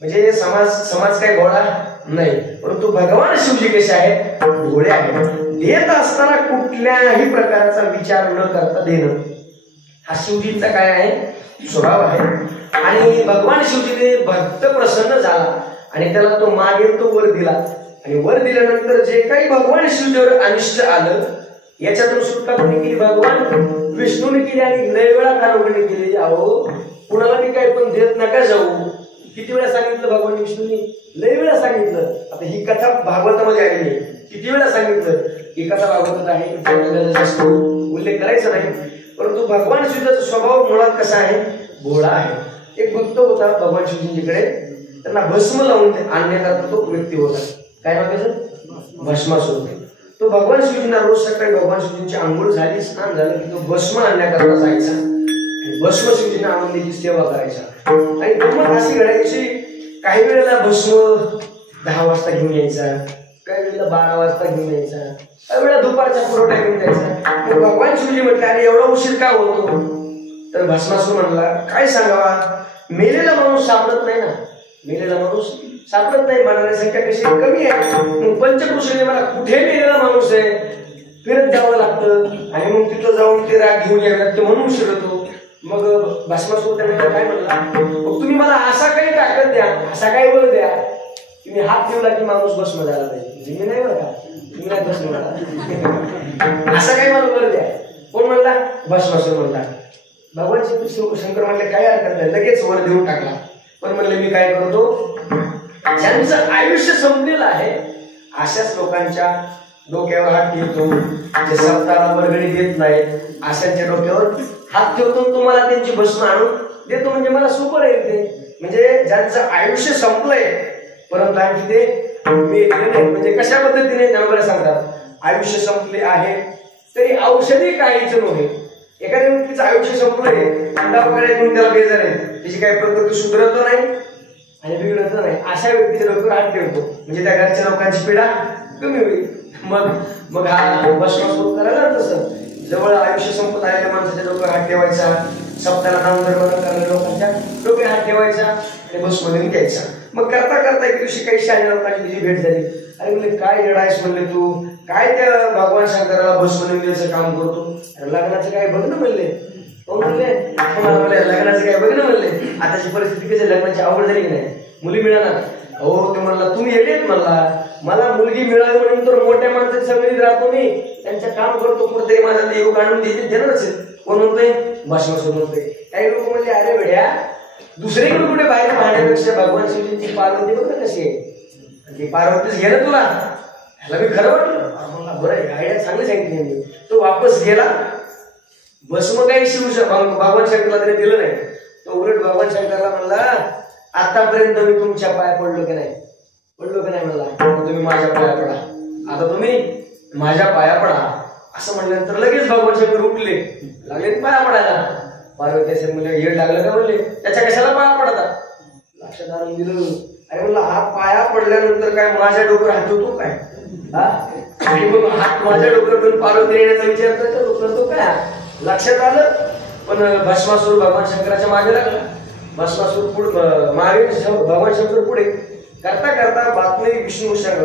म्हणजे समाज काही भोळा नाही, परंतु भगवान शिवजी कसे आहेत? भोळे आहेत. देत असताना कुठल्याही प्रकारचा विचार न करता देणं हा शिवजींचा काय आहे? स्वभाव आहे. आणि भगवान शिवजीने भक्त प्रसन्न झाला आणि त्याला तो मागेल तो वर दिला. आणि वर दिल्यानंतर जे काही भगवान शिवजीवर अनिष्ट आलं याच्यातून सुटका कोणी केली? भगवान विष्णूने केली. आणि लय वेळा कारोगणी केली. अहो कुणाला मी काही पण देत नका जाऊ. किती वेळा सांगितलं भगवान विष्णूने? लय वेळा सांगितलं. आता ही कथा भागवतामध्ये आलेली आहे. किती वेळा सांगितलं? ही कथा भागवतात आहे, जास्त उल्लेख करायचा नाही. परंतु भगवान शिवजीचा स्वभाव मुळात कसा आहे? भोळा आहे. एक भक्त होता भगवान शिवजींकडे, त्यांना भस्म लावून आणण्याकरता तो व्यक्ती होता. काय नाव त्याचं? भस्मासूर. तो भगवान शिवजींना रोज सकाळी भगवान शिवजींची आंघोळ झाली, स्नान झालं की तो भस्म आणण्याकरता जायचा. भस्म शिवजींना आणून त्याची सेवा करायचा. आणि गंमत अशी घडायची, काही वेळेला भस्म 10 वाजता घेऊन यायचा, काही वेळेला 12 वाजता घेऊन यायचा, काही वेळेला दुपारचा पुरवठा घेऊन जायचा. तर भगवान शिवजी म्हटले, अरे एवढा उशीर का होतो? तर भस्मासूर म्हणला, काय सांगावा, मेलेला माणूस सापडत नाही ना, मेलेला माणूस सापडत नाही, मरणारी संख्या कशी कमी आहे. मग पंचकृषीने मला कुठे मेलेला माणूस आहे फिरत जावं लागतं आणि मग तिथं जाऊन ते राग घेऊन यावे लागते म्हणून उशीर होतो. मग भस्मासूर त्यांना काय म्हणला, मग तुम्ही मला असा काही ताकद द्या, असा काही बळ द्या, तुम्ही हात ठेवला की माणूस भस्म झाला पाहिजे. मी नाही बरं का, तुम्ही नाही भस्म झाला, असा काही मला बळ द्या. कोण म्हणला? भस्मासूर म्हणला. भगवान शंकर म्हणले काय हरकत नाही, लगेच वर देऊन टाकला. पण म्हणले मी काय करतो, ज्यांचं आयुष्य संपलेलं आहे अशाच लोकांच्या डोक्यावर हात ठेवतो, जे सप्ताहाला वर्गणी देत नाहीत अशांच्या डोक्यावर हात ठेवतो, तुम्हाला त्यांची भस्म आणून देतो. म्हणजे मला सोपं राहील ते. म्हणजे ज्यांचं आयुष्य संपलंय परंतु आणखी ते मेलेले नाही. म्हणजे कशा पद्धतीने ज्ञानोबा सांगतात, आयुष्य संपले आहे तरी औषधी काहीच नव्हे. एखाद्या व्यक्तीचं आयुष्य संपलंय, दवाखान्यात घेऊन त्याला बेजार आहे, त्याची काही प्रकृती सुधरत नाही आणि बिघडत नाही, अशा व्यक्तीच्या डोक्यावर हात ठेवतो. म्हणजे त्या घरच्या लोकांची पीडा कमी होईल. मग हा भस्मासूर करायला तसं जवळ आयुष्य संपत आलेल्या माणसाच्या डोक्यावर हात ठेवायचा, सप्ताहाला दान धर्म करणाऱ्या लोकांच्या डोक्यावर हात ठेवायचा आणि भस्म देऊन घ्यायचा. मग करता करता एक दिवशी काही शहाण्या लोकांची तिची भेट झाली. अरे म्हणले काय येडायस म्हणले तू, काय त्या भगवान शंकराला भस्म देऊन द्यायचं काम करतो, लग्नाचं काय बघ ना म्हणले. हो म्हणले, लग्नाचं काय बघ ना म्हणले. आताची परिस्थिती कशी, लग्नाची आवड झाली की नाही, मुली मिळणार. हो ते म्हणला तुम्ही येलेत म्हणला, मला मुलगी मिळाली म्हणून तर मोठ्या माणसाची सगळी राहतो मी, त्यांचं काम करतो, कुठेतरी माझा देव काढून देणारच. कोण म्हणतोय? भस्मासूर म्हणतोय. काही लोक म्हणले अरे वेड्या, दुसरीकडे कुठे बाहेर पाहण्यापेक्षा भगवान शिवजींची पार्वती बघ ना कशी आहे, ती पार्वतीच गेलं तुला, ह्याला मी खरं वाटलं. म्हणला बरं आयडिया चांगली सांगितली मी. तो वापस गेला, भस्म काही भगवान शंकरला तरी दिलं नाही. तो उलट भगवान शंकरला म्हणला, आतापर्यंत मी तुमच्या पाया पडलो की नाही म्हणला, तुम्ही माझ्या पाया पडा, आता तुम्ही माझ्या पाया पडा असं म्हणल्यानंतर लगेच भगवान शंकर उठले, लागले पाया पडायला. पार्वती असेल म्हणजे येड लागलं का म्हणले, त्याच्या कशाला पाया पडता, लक्षात आणून दिलं. अरे म्हणलं हा पाया पडल्यानंतर काय माझ्या डोक्यावर हात ठेवतो काय, आणि मग हात माझ्या डोक्यावर पार्वती येण्याचा विचार करतो काय, लक्षात आलं. पण भस्मासूर भगवान शंकराच्या मागे लागला. भस्मासूर पुढे मागे, भगवान शंकर पुढे. करता करता बातमी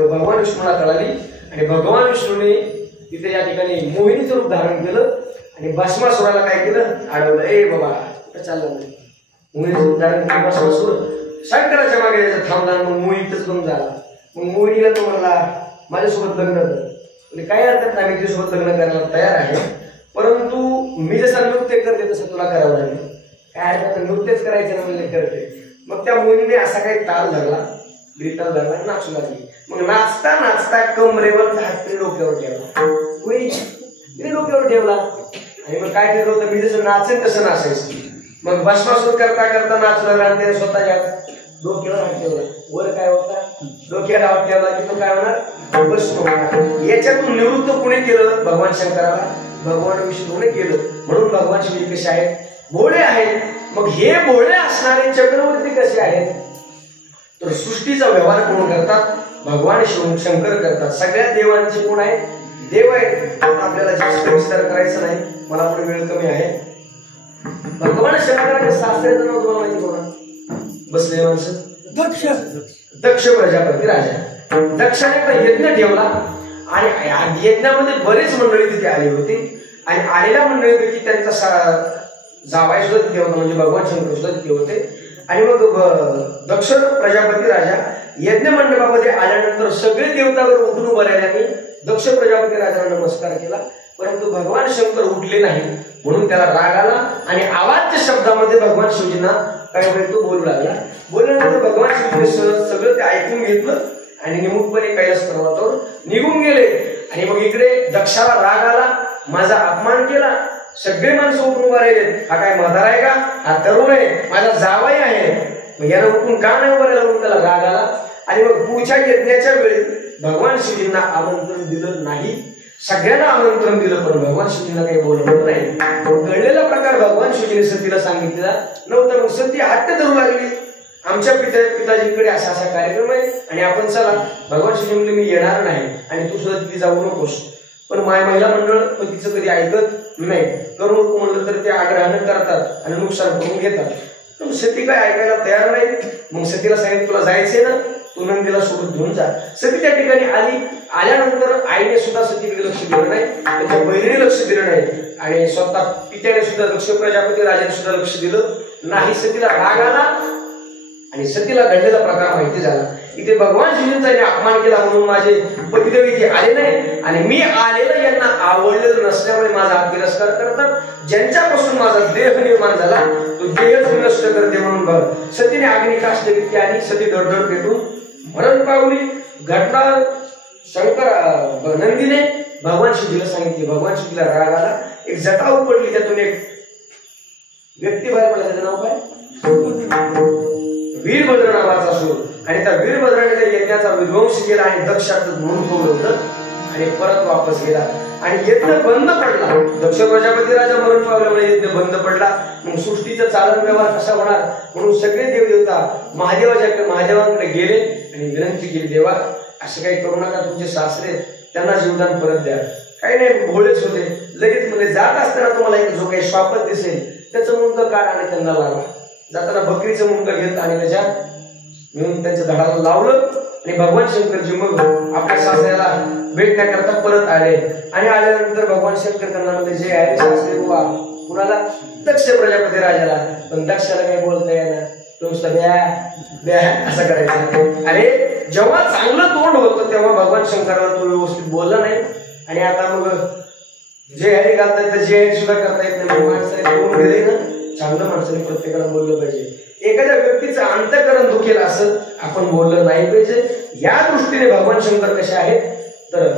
भगवान विष्णूला कळाली आणि भगवान विष्णूने तिथे या ठिकाणी मोहिनीचं रूप धारण केलं आणि भस्मासुराला काय केलं, अडवलं. ए बाबा कुठं चाललं नाही, मोहिनीचं रूप धारण केलं. भस्मासूर शंकराच्या मागे थांबला, मग मोहिनीतच बंद झाला. मग मोहिनीला तो म्हणला माझ्यासोबत लग्न कर, म्हणजे काही हरकत नाही, मी तुझ्यासोबत लग्न करायला तयार आहे, परंतु मी जसं नृत्य करते तसं तुला करावं लागेल. काय हरकत नाही, नृत्यच करायचं ना म्हणजे करते. मग त्या मुलीने असा काही ताल धरला, बेताल धरला, नाचू लागली. मग नाचता नाचता कमरेवर हात डोक्यावर ठेवला, डोक्यावर ठेवला आणि मग काय केलं होतं, मी जसं नाचेन तसं नाचायचं. मग भस्मासूर करता करता नाचू लागला आणि त्याने स्वतःच्या डोक्यावर हात ठेवला. वर काय होता, डोक्याला हात ठेवला की तो काय होणार, भस्म होणार. याच्यातून निवृत्त कोणी केलं, भगवान शंकराला, भगवान विष्णूने केलं. म्हणून भगवान शिव कसे आहेत, भोळे आहेत. मग हे भोळे असणारे चक्रवर्ती कसे आहेत, तर सृष्टीचा व्यवहार कोण करतात, भगवान शिव शंकर करतात. सगळ्या देवांचे कोण आहेत, देव आहेत. आपल्याला जास्त विस्तार करायचा नाही, मला पण वेळ कमी आहे. भगवान शंकराच्या सासऱ्याचं नाव तुम्हाला माहिती कोणा, बसले माणसं, दक्ष प्रजापती राजा. दक्षाने यज्ञ ठेवला आणि यज्ञामध्ये बरेच मंडळी तिथे आली होती आणि आलेल्या मंडळीपैकी त्यांचा जावाई सुद्धा तिथे होता, म्हणजे भगवान शंकर सुद्धा तिथे होते. आणि मग दक्ष प्रजापती राजा यज्ञ मंडपामध्ये आल्यानंतर सगळे देवतावर उठून उभं राहिल्याने दक्ष प्रजापती राजाला नमस्कार केला, परंतु भगवान शंकर उठले नाही. म्हणून त्याला राग आला आणि आवाजच्या शब्दामध्ये भगवान शिवजींना काय तो बोलू लागला. बोलल्यानंतर भगवान शिवजीने सगळं ते ऐकून घेतलं आणि निमुटपणे कैलास पर्वतावर निघून गेले. आणि मग इकडे दक्षाला राग आला, माझा अपमान केला, सगळे माणसं उठून उभा राहिले. हा काय म्हातारा आहे का, हा तरुण आहे, माझा जावई आहे, मग याला उठून का नाही उभा राहिला म्हणून त्याला राग आला. आणि मग पुढच्या यज्ञाच्या वेळी भगवान शिवजींना आमंत्रण दिलं नाही, सगळ्यांना आमंत्रण दिलं पण भगवान शिवजींना काही बोलवलं नाही. घडलेला प्रकार भगवान शिवजीने सतीला सांगितलेला नव्हता. मग सती हट्ट धरू लागली, आमच्या पिताजींकडे असा असा कार्यक्रम आहे आणि आपण चला. भगवान शिवजी म्हणले मी येणार नाही आणि तू सुद्धा तिथे जाऊ नकोस. पण महिला मंडळ तिचं कधी ऐकत नाही, करू नको म्हणलं तर ते आग्रहानं करतात आणि नुकसान करून घेतात. पण सती काय ऐकायला तयार नाही. मग सतीला सांगितलं तुला जायचंय ना, तू नंदीला सोबत घेऊन जा. सती त्या ठिकाणी आली. आल्यानंतर आईने सुद्धा सतीकडे लक्ष दिलं नाही, त्याच्या बहिणीने लक्ष दिलं नाही आणि स्वतः पित्याने सुद्धा दक्ष प्रजापती राजाने सुद्धा लक्ष दिलं नाही. सतीला राग आला आणि सतीला घडलेला प्रकार माहिती झाला. इथे भगवान शिवजींचा अपमान केला म्हणून माझे पतिदेव इथे आले नाही आणि मी आलेलं यांना आवडलेलं नसल्यामुळे माझा हा तिरस्कार करतात. ज्यांच्यापासून माझा देह निर्माण झाला तो देहच नष्ट करते म्हणून सतीने अग्निकाष्ठ घेतली आणि सती दडदड पेटून मरण पावली. घटना शंकर नंदीने भगवान शिवजीला सांगितली. भगवान शिवजीला राग आला, एक जटा उपडली, त्यातून एक व्यक्ती बाहेर पडला. त्याचं नाव काय, वीरभद्र नावाचा असो. आणि त्या वीरभद्राने त्या यज्ञाचा विध्वंस केला आणि दक्षाचं म्हणून ठेवलं आणि परत वापस गेला आणि यज्ञ बंद पडला. दक्ष प्रजापती राजा मरण पावल्यामुळे यज्ञ बंद पडला. मग सृष्टीचा चालन व्यवहार कसा होणार म्हणून सगळे देवदेवता महादेवांकडे गेले आणि विनंती केली, देवा असं काही करू नका, तुमचे सासरे त्यांना जीवदान परत द्या. काही नाही, भोळेच होते. लगेच म्हणजे जात असताना तुम्हाला एक जो काही स्वापत दिसेल त्याचं मुंडकं काढ आणि त्यांना लावा. जाताना बकरीचं मुंडकं घेत आणि त्याच्यात मिळून त्यांच्या झाडाला लावलं आणि भगवान शंकरजी मग आपल्या सासऱ्याला भेटण्याकरता परत आले. आणि आल्यानंतर भगवान शंकर त्यांना म्हणजे जे आहे सासरे बुवा कुणाला, दक्ष प्रजापती राजाला. पण दक्षाला काही बोलता येणार, तो ब्या असं करायचं. अरे जेव्हा चांगलं तोंड होतं तेव्हा भगवान शंकराला तो व्यवस्थित बोलला नाही. आणि आता मग जे हरी घालता येतं जे हरी सुद्धा करता येत नाही. माणसाने तोंड दिले ना, चांगलं माणसाने प्रत्येकाला बोललं पाहिजे. एखाद्या व्यक्तीचं अंतःकरण दुखेल असं आपण बोललं नाही पाहिजे. या दृष्टीने भगवान शंकर कसे आहेत तर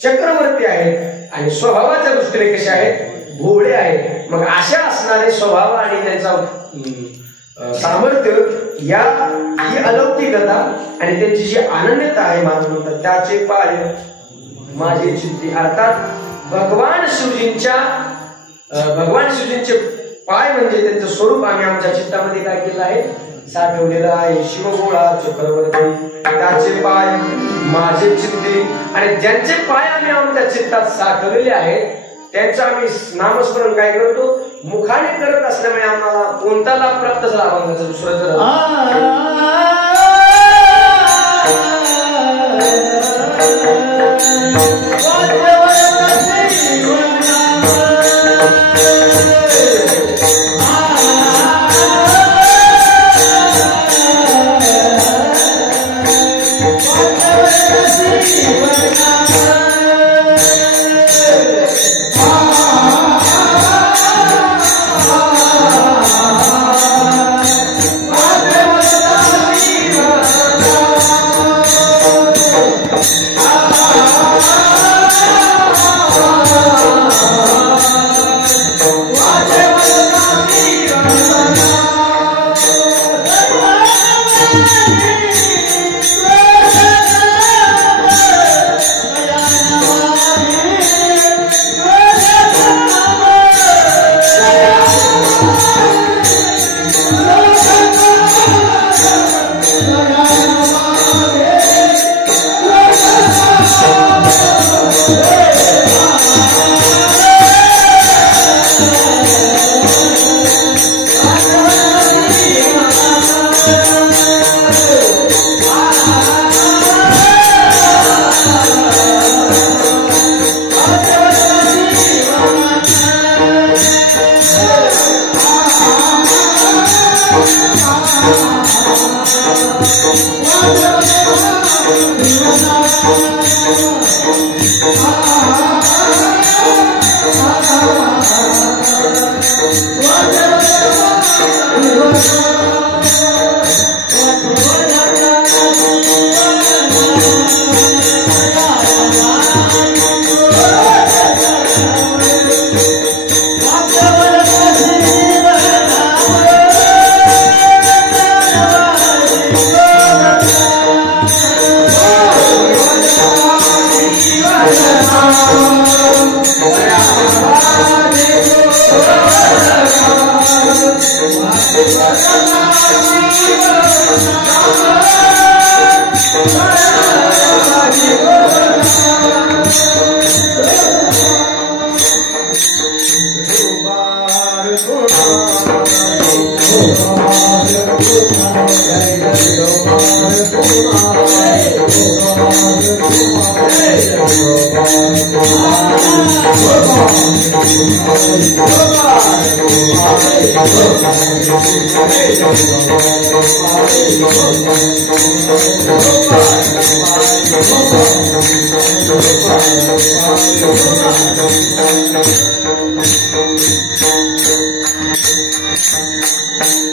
चक्रवर्ती आहेत आणि स्वभावाच्या दृष्टीने कसे आहेत, भोळे आहेत. मग अशा असणारे स्वभाव आणि त्यांचा सामर्थ्य या ही अलौकिकता आणि त्यांची जी अनन्यता आहे महाराज म्हणतात त्याचे पाय माझे चित्ती. अर्थात भगवान शिवजींचे पाय म्हणजे त्यांचं स्वरूप आम्ही आमच्या चित्तामध्ये काय केलं आहे, साठवलेलं आहे. शिवगोळा चक्रवर्ती त्याचे पाय माझे चित्ती. आणि ज्यांचे पाय आम्ही आमच्या चित्तात साठवलेले आहेत त्यांचं आम्ही नामस्मरण काय करतो, मुखाने करत असल्यामुळे आम्हाला कोणता लाभ प्राप्त झाला अभंगाचा दुसरं तर What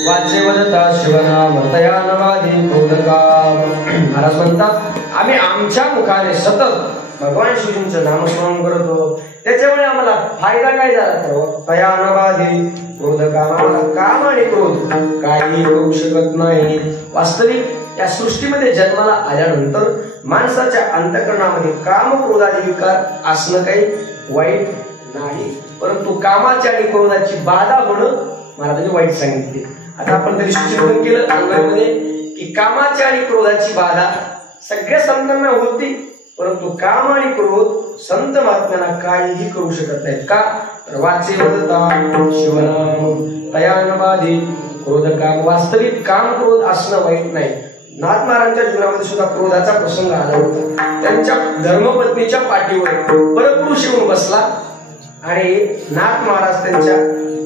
वाचे वदता शिवनाम तयानवादी क्रोधकाम. महाराज म्हणतात आम्ही आमच्या मुखाने सतत भगवान शिवजींचं नामस्मरण करतो, त्याच्यामुळे आम्हाला फायदा काय झाला तर तयानवादी क्रोधकाम. आम्हाला काम आणि क्रोध काही करू शकत नाही. वास्तविक या सृष्टीमध्ये जन्माला आल्यानंतर माणसाच्या अंतःकरणामध्ये काम क्रोधादी विकार असणं काही वाईट नाही, परंतु कामाची आणि क्रोधाची बाधा होणं महाराजांनी वाईट सांगितले. आता आपण तरी चिंतन केलं अन्वयामध्ये की कामाची आणि क्रोधाची बाधा सगळ्या संतांना होती, परंतु काम आणि क्रोध संत महात्म्यांना काहीही करू शकत नाहीत. का तर वाचे वदता शिवनाम तयानवादी क्रोध काम. वास्तविक काम क्रोध असणं वाईट नाही. नाथ महाराजांच्या जीवनामध्ये सुद्धा क्रोधाचा प्रसंग आला होता. त्यांच्या धर्मपत्नीच्या पाठीवर परपुरुष येऊन बसला आणि नाथ महाराज त्यांच्या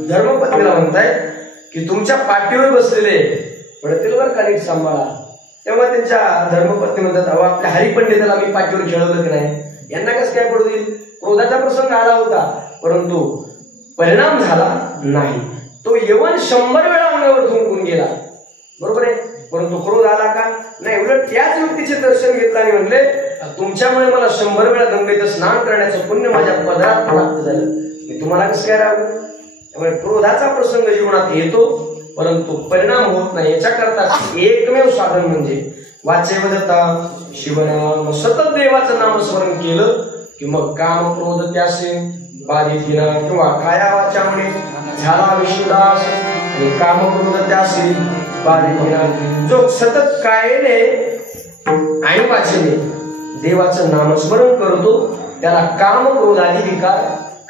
धर्मपत्नीला म्हणतायत की तुमच्या पाठीवर बसलेले पडतील वर का नीट सांभाळा. तेव्हा त्यांच्या धर्मपत्नी म्हणतात अहो आपल्या हरिपंडिताला मी पाठीवर खेळवलं की नाही, यांना कसं काय पडू देईल. क्रोधाचा प्रसंग आला होता परंतु परिणाम झाला नाही. तो यवन 100 वेळा अंगावर थुंकून गेला, बरोबर आहे, परंतु क्रोध आला का नाही. उलट त्याच व्यक्तीचे दर्शन घेतलं आणि म्हणले तुमच्यामुळे मला 100 वेळा गंगेचं स्नान करण्याचं पुण्य माझ्या पदरात प्राप्त झालं, मी तुम्हाला कसं काय राहू. त्यामुळे क्रोधाचा प्रसंग जीवनात येतो परंतु परिणाम होत नाही. याच्याकरता एकमेव साधन म्हणजे वाचे वदता शिवनाम. सतत देवाचं नामस्मरण केलं की मग काम क्रोध त्यासे बाधित किंवा काया वाचामुळे झाला विश्वदास आणि काम क्रोध त्यासे बाधित. जो सतत कायेने आणि वाचेने देवाचं नामस्मरण करतो त्याला काम क्रोध आदी विकार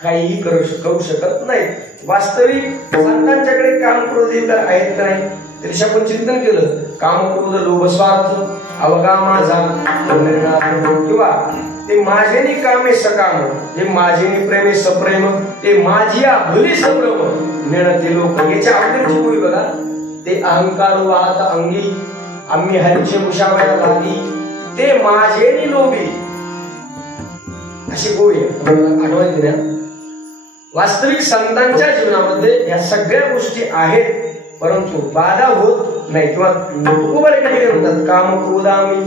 काहीही करू शकत नाही. वास्तविक संतांच्याकडे काम क्रोध विकार आहेत का नाही त्याविषयी आपण चिंतन केलं. काम क्रोध लोभ स्वार्थ अवगा माझा किंवा ते माझेनी कामे सकाम, जे माझेनी प्रेमे सप्रेम, ते माझिया भली सप्रेम नेणते लोक. याच्या अगोदरची गोळी बघा, ते अहंकार वाहत अंगी आम्ही हरीचे मुशावया लागी, ते माझेनी लोभी, अशी गोळी आठवण द्या. वास्तविक संतांच्या जीवनामध्ये या सगळ्या गोष्टी आहेत परंतु बाधा होत नाही. किंवा म्हणतात काम क्रोधामी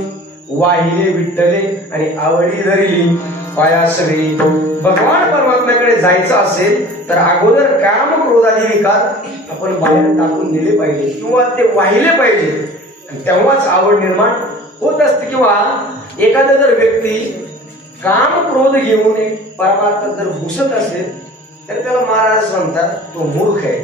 वाहिले विठ्ठले आणि आवडी धरिली पायासरी. भगवान परमात्म्याकडे जायचं असेल तर अगोदर काम क्रोधादी विकार आपण बाहेर टाकून दिले पाहिजे किंवा ते वाहिले पाहिजे आणि तेव्हाच आवड निर्माण होत असते. किंवा एखादा जर व्यक्ती काम क्रोध घेऊन परमात्मा जर घुसत असेल तर त्याला महाराज म्हणतात तो मूर्ख आहे.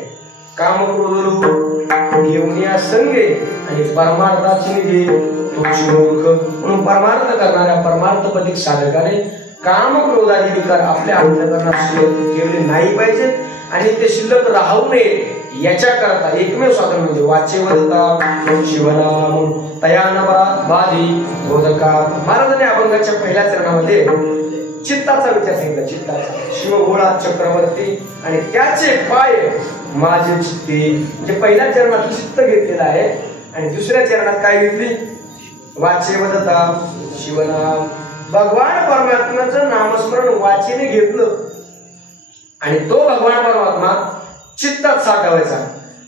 काम क्रोध घेऊन या संगे आणि परमार्थाची निधी तो मूर्ख. म्हणून परमार्थ करणाऱ्या परमार्थपदिक साधकाने काम क्रोधादी विकार आपल्या अंतःकरणात ठेवले नाही पाहिजेत आणि ते शिल्लक राहू नये. याच्याकरता एकमेव साधन म्हणजे वाचे वदता शिवनाम तयानवादी क्रोधका. महाराजांनी अभंगाच्या पहिल्या चरणामध्ये चित्ताचा विचार सांगितला. चित्ताचा शिवभोळा चक्रवर्ती आणि त्याचे पाय माझे चित्ते. म्हणजे पहिल्या चरणात चित्त घेतलेला आहे आणि दुसऱ्या चरणात काय घेतली वाचे वदता शिवनाम. भगवान परमात्म्याचं नामस्मरण वाचेने घेतलं आणि तो भगवान परमात्मा चित्तात साठवायचा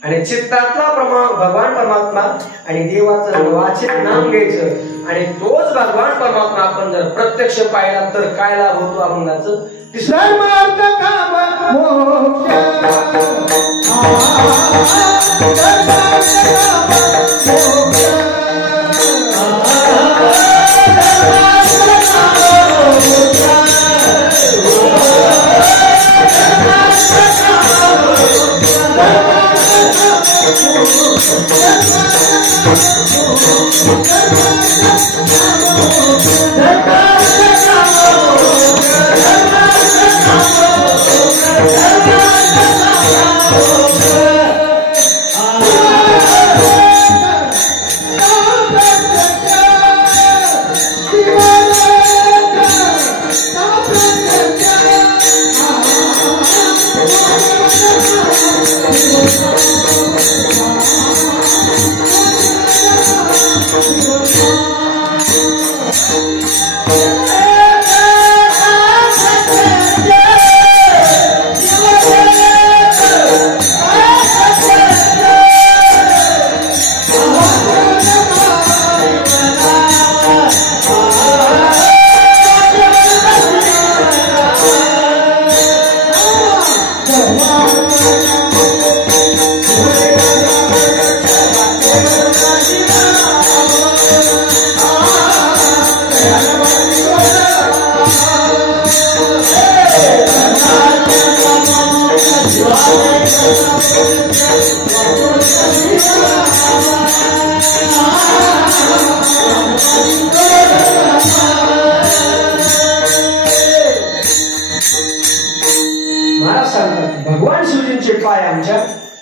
आणि चित्तातला भगवान परमात्मा आणि देवाचं वाचेने नाम घ्यायचं आणि तोच भगवान परमात्मा आपण जर प्रत्यक्ष पाहिला तर काय लाभ होतो अभंगाचं. धर्मार्थ काम मोक्ष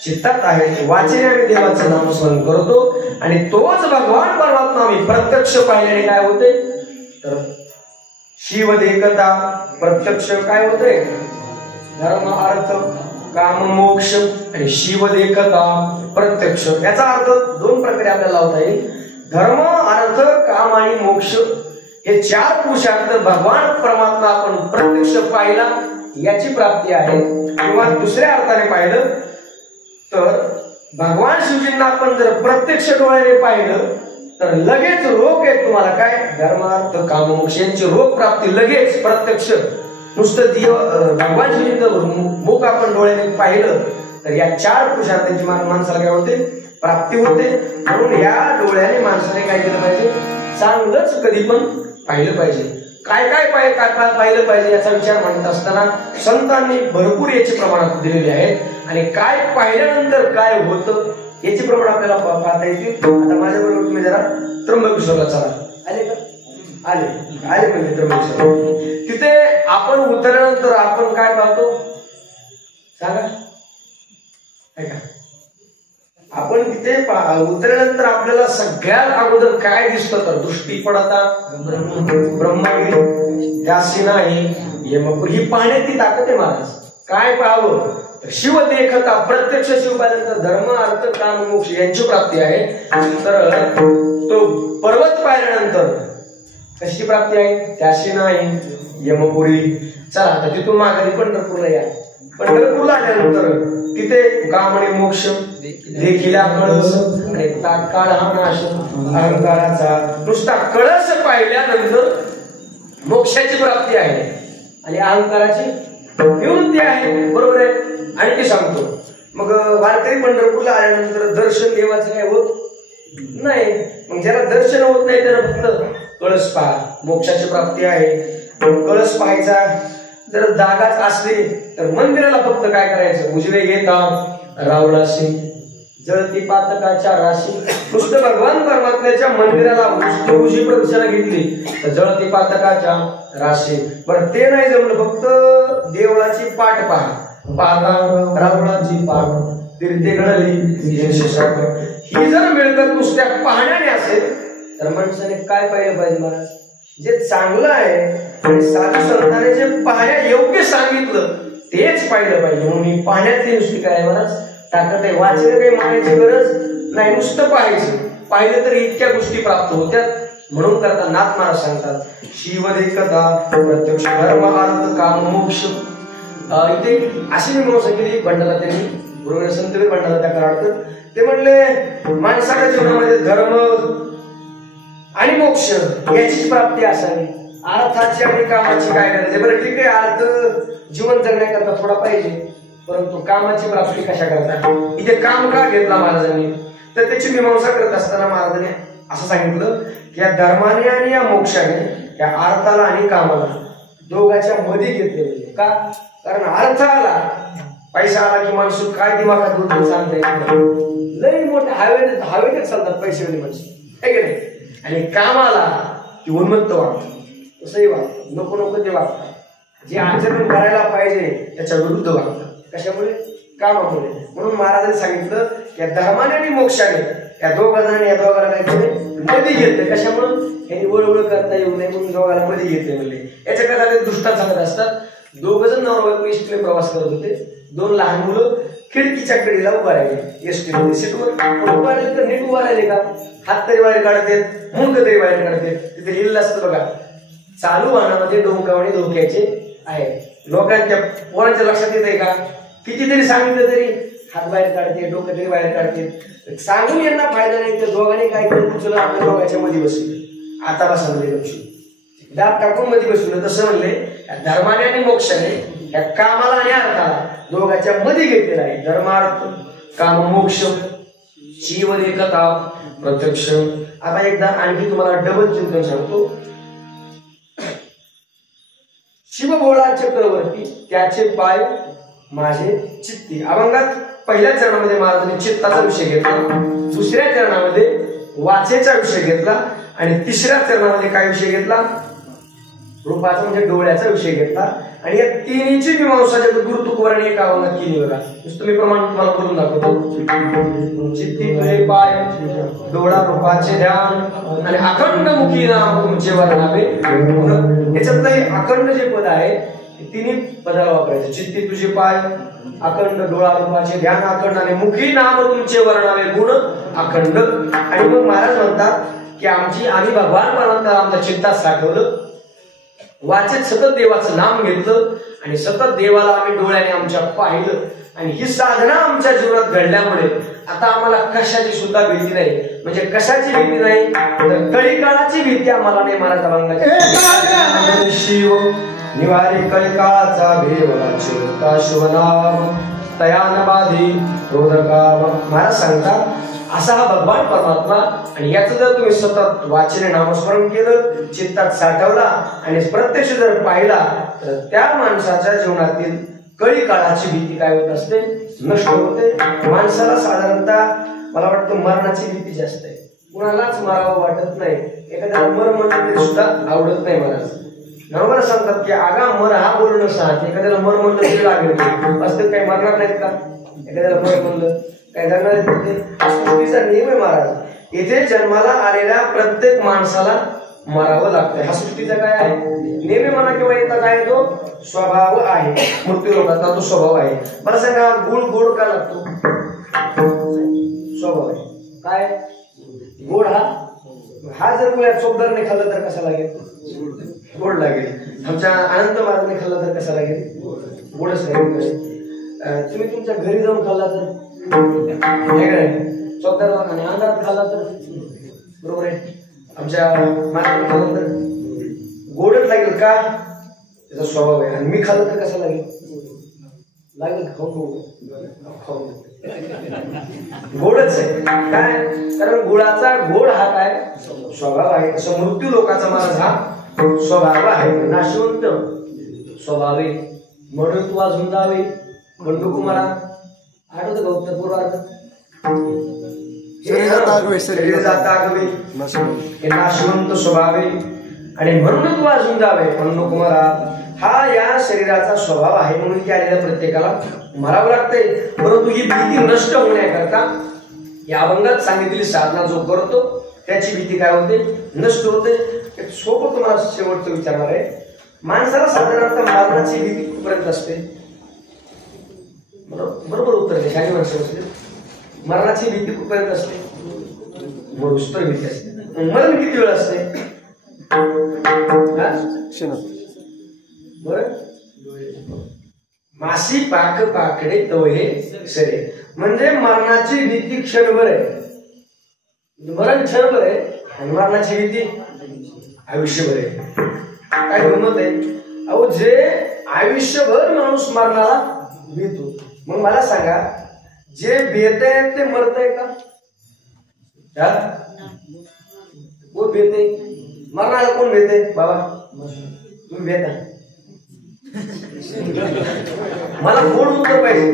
चित्तात आहे वाचेने आम्ही देवाचं नामस्मरण करतो आणि तोच भगवान परमात्मा आम्ही प्रत्यक्ष पाहिल्याने काय होते तर शिव एकता प्रत्यक्ष काय होते धर्म अर्थ काम मोक्ष आणि शिव एकता प्रत्यक्ष याचा अर्थ दोन प्रकारे आपल्याला लावता येईल धर्म अर्थ काम आणि मोक्ष हे चार पुरुषार्थ भगवान परमात्मा आपण प्रत्यक्ष पाहिला याची प्राप्ती आहे किंवा दुसऱ्या अर्थाने पाहिलं तर भगवान शिवजींना आपण जर प्रत्यक्ष डोळ्याने पाहिलं तर लगेच रोग आहेत तुम्हाला काय धर्मार्थ काम मोक्ष यांची रोग प्राप्ती लगेच प्रत्यक्ष नुसतं देव भगवान शिवजींचं मुख आपण डोळ्याने पाहिलं तर या चार पुरुषार्थांची माणसाला काय होते प्राप्ती होते म्हणून या डोळ्याने माणसाने काय केलं पाहिजे चांगलंच कधी पण पाहिलं पाहिजे काय काय पाहिलं पाहिजे याचा विचार मांडत असताना संतांनी भरपूर याचे प्रमाणात दिलेले आहेत आणि काय पाहिल्यानंतर काय होतं याचे प्रमाण आपल्याला पाहता येतील आता माझ्याबरोबर तुम्ही जरा त्र्यंबकेश्वरला चला आले का आले म्हणजे त्र्यंबकेश्वर तिथे आपण उतरल्यानंतर आपण काय पाहतो सांगा ऐका आपण तिथे उतरल्यानंतर आपल्याला सगळ्यात अगोदर काय दिसतं तर दृष्टी पडता ब्रह्मगिरी त्यासी नाही यमपुरी ही पाहण्याची ताकद आहे महाराज काय पाहावं शिव देखता प्रत्यक्ष शिव पाहिल्यानंतर धर्म अर्थ काम मोक्ष यांची प्राप्ती आहे तर तो पर्वत पाहिल्यानंतर कशी प्राप्ती आहे त्याशी नाही यमपुरी चला आता तिथून माघारी पंढरपूरला या पंढरपूरला आल्यानंतर तिथे काम आणि मोक्ष देखील कळस आणि तात्काळ हा नाश अहंकाराचा नुसता कळस पाहिल्यानंतर मोक्षाची प्राप्ती आहे आणि अहंकाराची निवृत्ती आहे बरोबर आहे आणखी सांगतो मग वारकरी पंढरपूरला आल्यानंतर दर्शन देवाचं काय होत नाही मग ज्याला दर्शन होत नाही त्याला फक्त कळस पहा मोक्षाची प्राप्ती आहे कळस पाहायचा जर जागाच असली तर मंदिराला फक्त काय करायचं उजवे येता रावळाशी जळती पातकाच्या राशी नुसतं भगवान परमात्म्याच्या मंदिराला उजवी प्रदक्षिणा घेतली तर जळती पातकाच्या राशी बरं ते नाही जमलं फक्त देवळाची पाठ पाहता रावळाची पाठ तीर्थे घडली ही जर मिळकत नुसत्या पाहण्याने असेल तर माणसाने काय पाहिलं पाहिजे महाराज जे चांगलं आहे आणि साधू संतांनी जे पाहण्या योग्य सांगितलं तेच पाहिलं पाहिजे म्हणून मी पाहण्यातली नुसती काय महाराज ताकद आहे वाचायला काही मानायची गरज नाही नुसतं पाहिलं तरी इतक्या गोष्टी प्राप्त होत्यात म्हणून करता नाथ महाराज सांगतात शिव देखता प्रत्यक्ष धर्म अर्थ काम मोक्ष इथे अशी मीमांसा केली भंडारा त्यांनी गुरुदेव संतवीर भंडारा त्या कराडकर ते म्हणले माणसाच्या जीवनामध्ये धर्म आणि मोक्ष याचीच प्राप्ती असावी अर्थाची आणि कामाची काय करायचे बरं ठीक आहे अर्थ जीवन जगण्याकरता थोडा पाहिजे परंतु कामाची प्राप्ती कशा करता इथे काम का घेतला महाराजांनी तर त्याची मीमांसा करत असताना महाराजांनी असं सांगितलं की या धर्माने आणि या मोक्षाने या अर्थाला आणि कामाला दोघांच्या मध्ये घेतले का कारण अर्थ आला पैसा आला की माणूस काय दिमागात होतो सांगता लई मोठे हवेने चालतात पैसेवाली माणसं आहे की नाही आणि कामाला की उन्मत्त वागतात तसंही वागतात नको नको ते वागतात जे आचरण करायला पाहिजे त्याच्या विरुद्ध वागतात कशामुळे कामामुळे म्हणून महाराजांनी सांगितलं की धर्माने आणि मोक्षाने या दोघांना या दोघांना काय केले मध्ये घेतले कशामुळे यांनी वळवळ करता येऊ नये म्हणून दोघांना मध्ये घेतले म्हणले याच्याकरता ते दृष्टांत सांगत असतात दोघ जण नवरा बायको एसटीने प्रवास करत होते दोन लहान मुलं खिडकीच्या कडेला उभा राहिले एसटी मध्ये सीटवर उभा राहिले तर नीट उभा राहिले का हात तरी बाहेर काढतात मुंड तरी बाहेर काढतात तिथे लिहिलेलं असतं बघा चालू वाहनामध्ये डोंकावणे धोक्याचे आहे लोकांच्या पोरांच्या लक्षात येत आहे का कितीतरी सांगितलं तरी हात बाहेर काढते डोकं तरी बाहेर काढते सांगून यांना फायदा नाही तर दोघांनी काय केलं उचलून आपल्या दोघांच्या मध्ये बसले आता बसा मध्ये बसू दाब टाकून मध्ये बसवलं तसं म्हणले धर्माने आणि मोक्षाने या कामाला आणि अर्थाला दोघांच्या मध्ये घेतलेला आहे धर्मार्थ काम मोक्ष शिव एकता प्रत्यक्ष आता एकदा आणखी तुम्हाला डबल चिंतन सांगतो शिवभोळा चक्रवर्ती त्याचे पाय माझे चित्ती अभंगात पहिल्या चरणामध्ये महाराजांनी चित्ताचा विषय घेतला दुसऱ्या चरणामध्ये वाचेचा विषय घेतला आणि तिसऱ्या चरणामध्ये काय विषय घेतला रूपाचा म्हणजे डोळ्याचा विषय घेतला आणि या तिन्हीची मीमांसा जगद्गुरु तुकोबाराने एका अभंगात केली बघा. तुम्ही प्रमाण तुम्हाला करून दाखवतो. चित्ती तुझे पाय डोळा रूपाचे ध्यान आणि अखंड मुखी नाम तुमचे वर्णावे. याच्यातलं अखंड जे पद आहे तिन्ही पदाला वापरायचं. चित्ती तुझे पाय अखंड डोळा रूपाचे ध्यान अखंड आणि मुखी नाम तुमचे वर्णावे गुण अखंड. आणि मग महाराज म्हणतात की आम्ही भगवान परमात्मा आमच्या चित्तात साठवलं, वाचेत सतत देवाचं नाम घेतलं आणि सतत देवाला आम्ही डोळ्याने आमच्या पाहिलं आणि ही साधना आमच्या जीवनात घडल्यामुळे आता आम्हाला कशाची सुद्धा भीती नाही. म्हणजे कशाची भीती नाही तर कळीकाळाची भीती आम्हाला नाही. महाराज अभंगाची शिव निवारी कळीकाळाचा भेवाचा शिवनाम तयान बाधी रोधका. महाराज सांगतात असा हा भगवान परमात्मा आणि याचं जर तुम्ही सतत वाचने नामस्मरण केलं, चित्तात साठवला आणि प्रत्यक्ष जर पाहिला तर त्या माणसाच्या जीवनातील कळी काळाची भीती काय होत असते, नष्ट होते. माणसाला साधारणतः मला वाटतं मरणाची भीती जास्त आहे. कुणालाच मरावं वाटत नाही. एखाद्याला मर म्हणलं तरी सुद्धा आवडत नाही. महाराज नवरा सांगतात की आगा मर हा बोलणं साहत. एखाद्याला मर म्हणलं तरी लागेल असतं. काही मरणार नाहीत का? एखाद्याला मर म्हणलं काय करणार आहे? सृष्टीचा नियम आहे महाराज. इथे जन्माला आलेल्या प्रत्येक माणसाला मरावं लागतंय. हा सृष्टीचा काय आहे नियम म्हणा किंवा याचा काय तो स्वभाव आहे. मृत्यू लोकांचा तो स्वभाव आहे. मला सांगा गुळ गोड का लागतो? स्वभाव आहे. काय गोड हा जर कोणा चोपदारने खाल्लं तर कसा लागेल? गोड लागेल. आमच्या अनंत महाराजांनी खाल्ला तर कसा लागेल? गोडच लागेल. तुम्ही तुमच्या घरी जाऊन खाल्ला तर चौदार आणि अंगात खाल्ला तर बरोबर आहे. आमच्या मार्केट खाल्लं तर गोडच लागेल का? त्याचा स्वभाव आहे. आणि मी खाल्लं तर कसं लागेल? खाऊन गोडच आहे. काय कारण गुळाचा गोड हा काय स्वभाव आहे. तसं मृत्यू लोकाचा महाराज हा स्वभाव आहे. नाशवंत स्वभाव आहे. म्हणून तू अजून जावे बंडू कुमारा आठवतं का उत्तर पूर्वार्ध? नाशवंत स्वभावे आणि म्हणून तू अजून जावे बंडू कुमारा. हा या शरीराचा स्वभाव आहे. म्हणून की आलेल्या प्रत्येकाला मरावं लागतंय. परंतु ही भीती नष्ट होण्याकरता या अभंगात सांगितलेली साधना जो करतो त्याची भीती काय होते? नष्ट होते. सोपं तुम्हाला शेवटचं विचारणार आहे. माणसाला साधारणतः मरणाची भीती कुठपर्यंत असते? बरोबर उत्तर दे. काही माणसं असते मरणाची भीती कुठपर्यंत असते? मरुस्तर भीती असते. मरण किती वेळ असते? मासी पाक पाकडे तवहे सरे. म्हणजे मरणाची भीती क्षणभर आहे. मरण क्षणभर आहे आणि मरणाची भीती आयुष्यभर आहे. काय गमत आहे अहो, जे आयुष्यभर माणूस मरणाला भीतो. मग मला सांगा जे भेट आहे ते मरत आहे का? कोण भेटे? मरणाला कोण भेटे? बाबा तुम्ही भेटा. मला गोड उत्तर पाहिजे.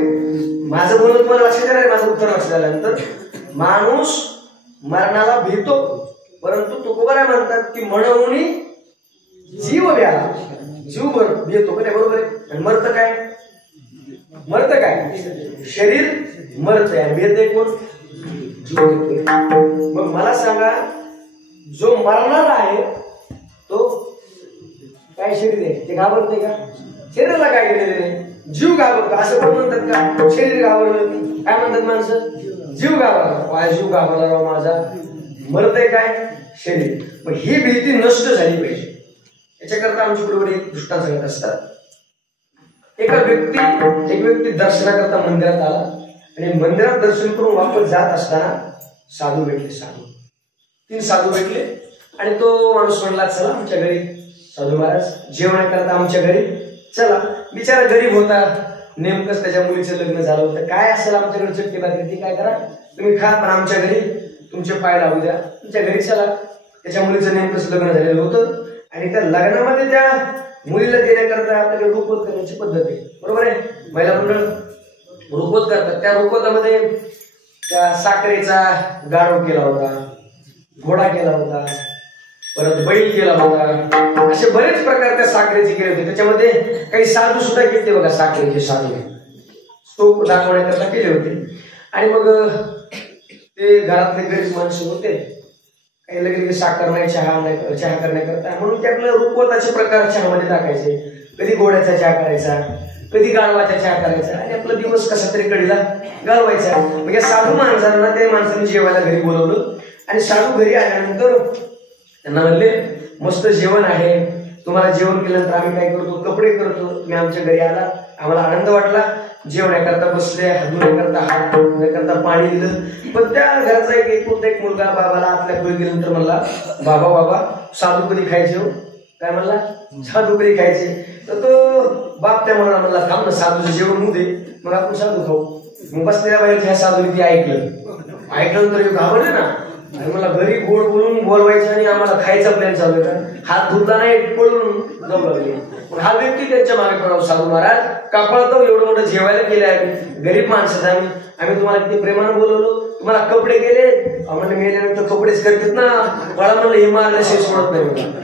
माझं बोलणं तुम्हाला लक्षात येणार. माझं उत्तर लक्षात आल्यानंतर माणूस मरणाला भीतो, परंतु तुकोबाराय म्हणतात की म्हणून जीव व्याला जीवभर भीतो. का बरोबर आहे? आणि मरत काय? मरत काय? शरीर मरत आहे. भेटते कोण? जीव घेतोय. मग मला सांगा जो मरणार आहे तो काय शरीर आहे ते घाबरते का? शरीराला काय केलेलं नाही. जीव घाबरतो. असं पण म्हणतात का शरीर घाबरलं? काय म्हणतात माणसं? जीव घाबरला. काय जीव घाबरला राव माझा? मरतय काय? शरीर. मग ही भीती नष्ट झाली पाहिजे. याच्याकरता आमच्या बरोबर एक दृष्टांत सांगत असतात. एक व्यक्ती दर्शनाकरता मंदिरात आला आणि मंदिरात दर्शन करून वापस जात असताना साधू भेटले. 3 साधू भेटले आणि तो माणूस म्हणला चला आमच्या घरी. साधू महाराज जेवण करता आमच्या घरी चला. बिचारा गरीब होता. नेमकंच त्याच्या मुलीचं लग्न झालं होतं. काय असेल आमच्याकडे चटणी भाकरी ती काय करा तुम्ही खा, पण आमच्या घरी तुमचे पाय लागू द्या. तुमच्या घरी चला. त्याच्या मुलीचं नेमकंच लग्न झालेलं होतं आणि त्या लग्नामध्ये त्या मुलीला देण्याकरता आपल्याला रुखवत करण्याची पद्धत आहे. बरोबर आहे? महिला मंडळ रुखवत करतात. त्या रुखवतामध्ये त्या साखरेचा गाढव केला होता, घोडा केला होता, परत बैल केला बघा, असे बरेच प्रकार त्या साखरेचे केले होते. त्याच्यामध्ये काही साधू सुद्धा केले बघा, साखरेचे साधू तो दाखवण्याकरता केले होते. आणि मग ते घरातले गरीब माणसं होते, काही लगेच साखर नाही, चहा करण्याकरता, म्हणून ते आपल्या रुपवताचे प्रकार चहामध्ये टाकायचे. कधी गोड्याचा चहा करायचा, कधी गाळवाचा चहा करायचा, आणि आपला दिवस कसा तरी कडीला घालवायचा. म्हणजे साधू माणसांना त्या माणसाने जेवायला घरी बोलवलं. आणि साधू घरी आल्यानंतर त्यांना म्हणले, मस्त जेवण आहे, तुम्हाला जेवण केल्यानंतर आम्ही काय करतो, कपडे करतो. तुम्ही आमच्या घरी आला, आम्हाला आनंद वाटला. जेवण्याकरता बसले, हात हात पाणी दिलं. पण त्या घराचा एक मुलगा बाबाला आतल्या खोली गेल्यानंतर म्हणला, बाबा साधू कधी खायचे हो? काय म्हणला, साधू कधी खायचे? तर तो बाप त्या म्हणला, थांब ना, साधूचं जेवण होऊ दे, मग आपण साधू खाऊ. मग बसलेल्या बाहेर ह्या साधूने ते ऐकलं तर घाबरले ना. आणि मला घरी गोड बोलून बोलवायचं आणि आम्हाला खायचा प्लॅन चालू आहे. हात धुतला नाही, पळून जाऊ लागले. हा व्यक्ती त्यांच्या मागे पडावं, साधू महाराज कापळतो, एवढं मोठं जेवायला केलं आहे, गरीब माणसं आम्ही तुम्हाला किती प्रेमानं बोलवलो, तुम्हाला कपडे केले, आम्हाला मेल्यानंतर कपडेच करतात ना. मला म्हणलं हे मारल्याशिवाय सोडत नाही मला.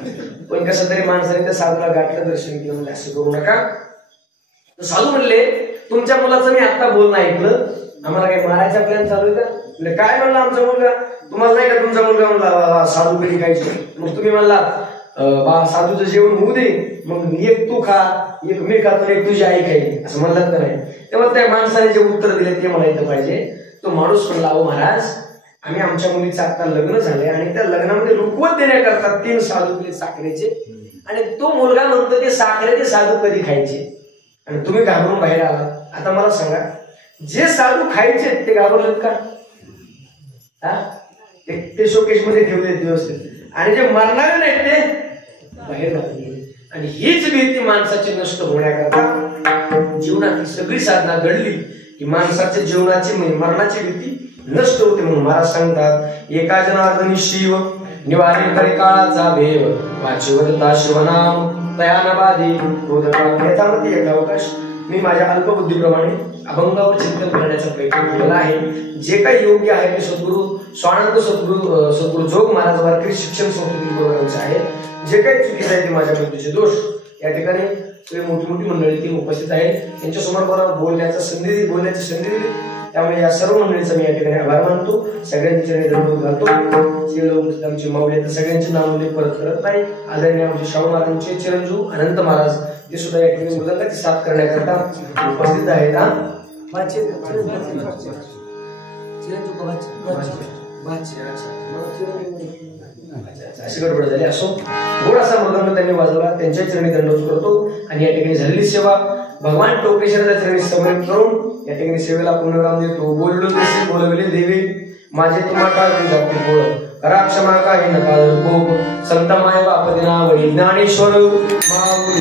पण कसं तरी माणसाने त्या साधूला गाठलं, दर्शन केलं. म्हणजे असं करू नका. साधू म्हणले, तुमच्या मुलाचं मी आता बोलणं ऐकलं, आम्हाला काही मारायचा प्लॅन चालू आहे का? म्हणजे काय म्हणला आमचा मुलगा, तुम्हाला नाही का तुमचा मुलगा म्हणला साधू कधी खायचे? मग तुम्ही म्हणला साधूचं जेवण होऊ दे, मग एक तू खा, एक मी खातो, एक तुझी आई खाईल, असं म्हणलं तर नाही. तेव्हा त्या माणसाने जे उत्तर दिले ते मला येतं पाहिजे. तो माणूस म्हणला, अहो महाराज, आम्ही आमच्या मुलीचं आता लग्न झाले आणि त्या लग्नामध्ये रुकवत देण्याकरता 3 साधू दिले साखरेचे. आणि तो मुलगा म्हणतो ते साखरेचे साधू कधी खायचे, आणि तुम्ही घाबरून बाहेर आला. आता मला सांगा, जे साधू खायचे ते घाबरलेत का? ते शोकेश मध्ये ठेवले व्यवस्थित, आणि जे मरणारे नाहीत ते बाहेर घालले. आणि हीच भीती माणसाची नष्ट होण्याकरता जीवनात सगळी साधना घडली की माणसाच्या जीवनाची मरणाची भीती नष्ट होते. म्हणून महाराज सांगतात, एका जनार्दनी शिव निवारे करे काळाचा भेव, वाचिवता शिवनाम तयानबाधी यथामती यथावकाश. मी माझ्या अल्पबुद्धीप्रमाणे अभंगावर चिंतन करण्याचा प्रयत्न केलेला आहे. जे काही योग्य आहे ते सद्गुरू स्वानंद सद्गुरू जोग महाराज वारकरी शिक्षण संस्थेतील आहे. जे काही चुकीचं आहे ते माझ्या बुद्धीचे दोष. या ठिकाणी मोठी मोठी मंडळी ती उपस्थित आहेत, त्यांच्यासमोर मला बोलण्याची संधी दिली. त्यामुळे या सर्व मंडळीचा मी या ठिकाणी आभार मानतो. सगळ्यांचे चरणी धन्यवाद घालतो. आमचे माऊली सगळ्यांचे नाव परत करत नाही. आदरणीय आमचे शाहू महाराजांचे चिरंजीव अनंत महाराज ते सुद्धा या ठिकाणी मृदंगाची साथ करण्याकरता उपस्थित आहेत. अशी गडबड झाली. असो, गोड असा मृदंग त्यांनी वाजवला, त्यांच्या चरणी दंडवत करतो. आणि या ठिकाणी झालेली सेवा भगवान टोपेश्वराच्या चरणी समर्पित करून या ठिकाणी सेवेला पूर्णविराम देतो. बोललो तसे बोलविले देवे, माझे तुम्हा काय जाती बोल, करा क्षमा काही नका भोग, संत माय बाप दिना वडी ज्ञानेश्वर माऊली.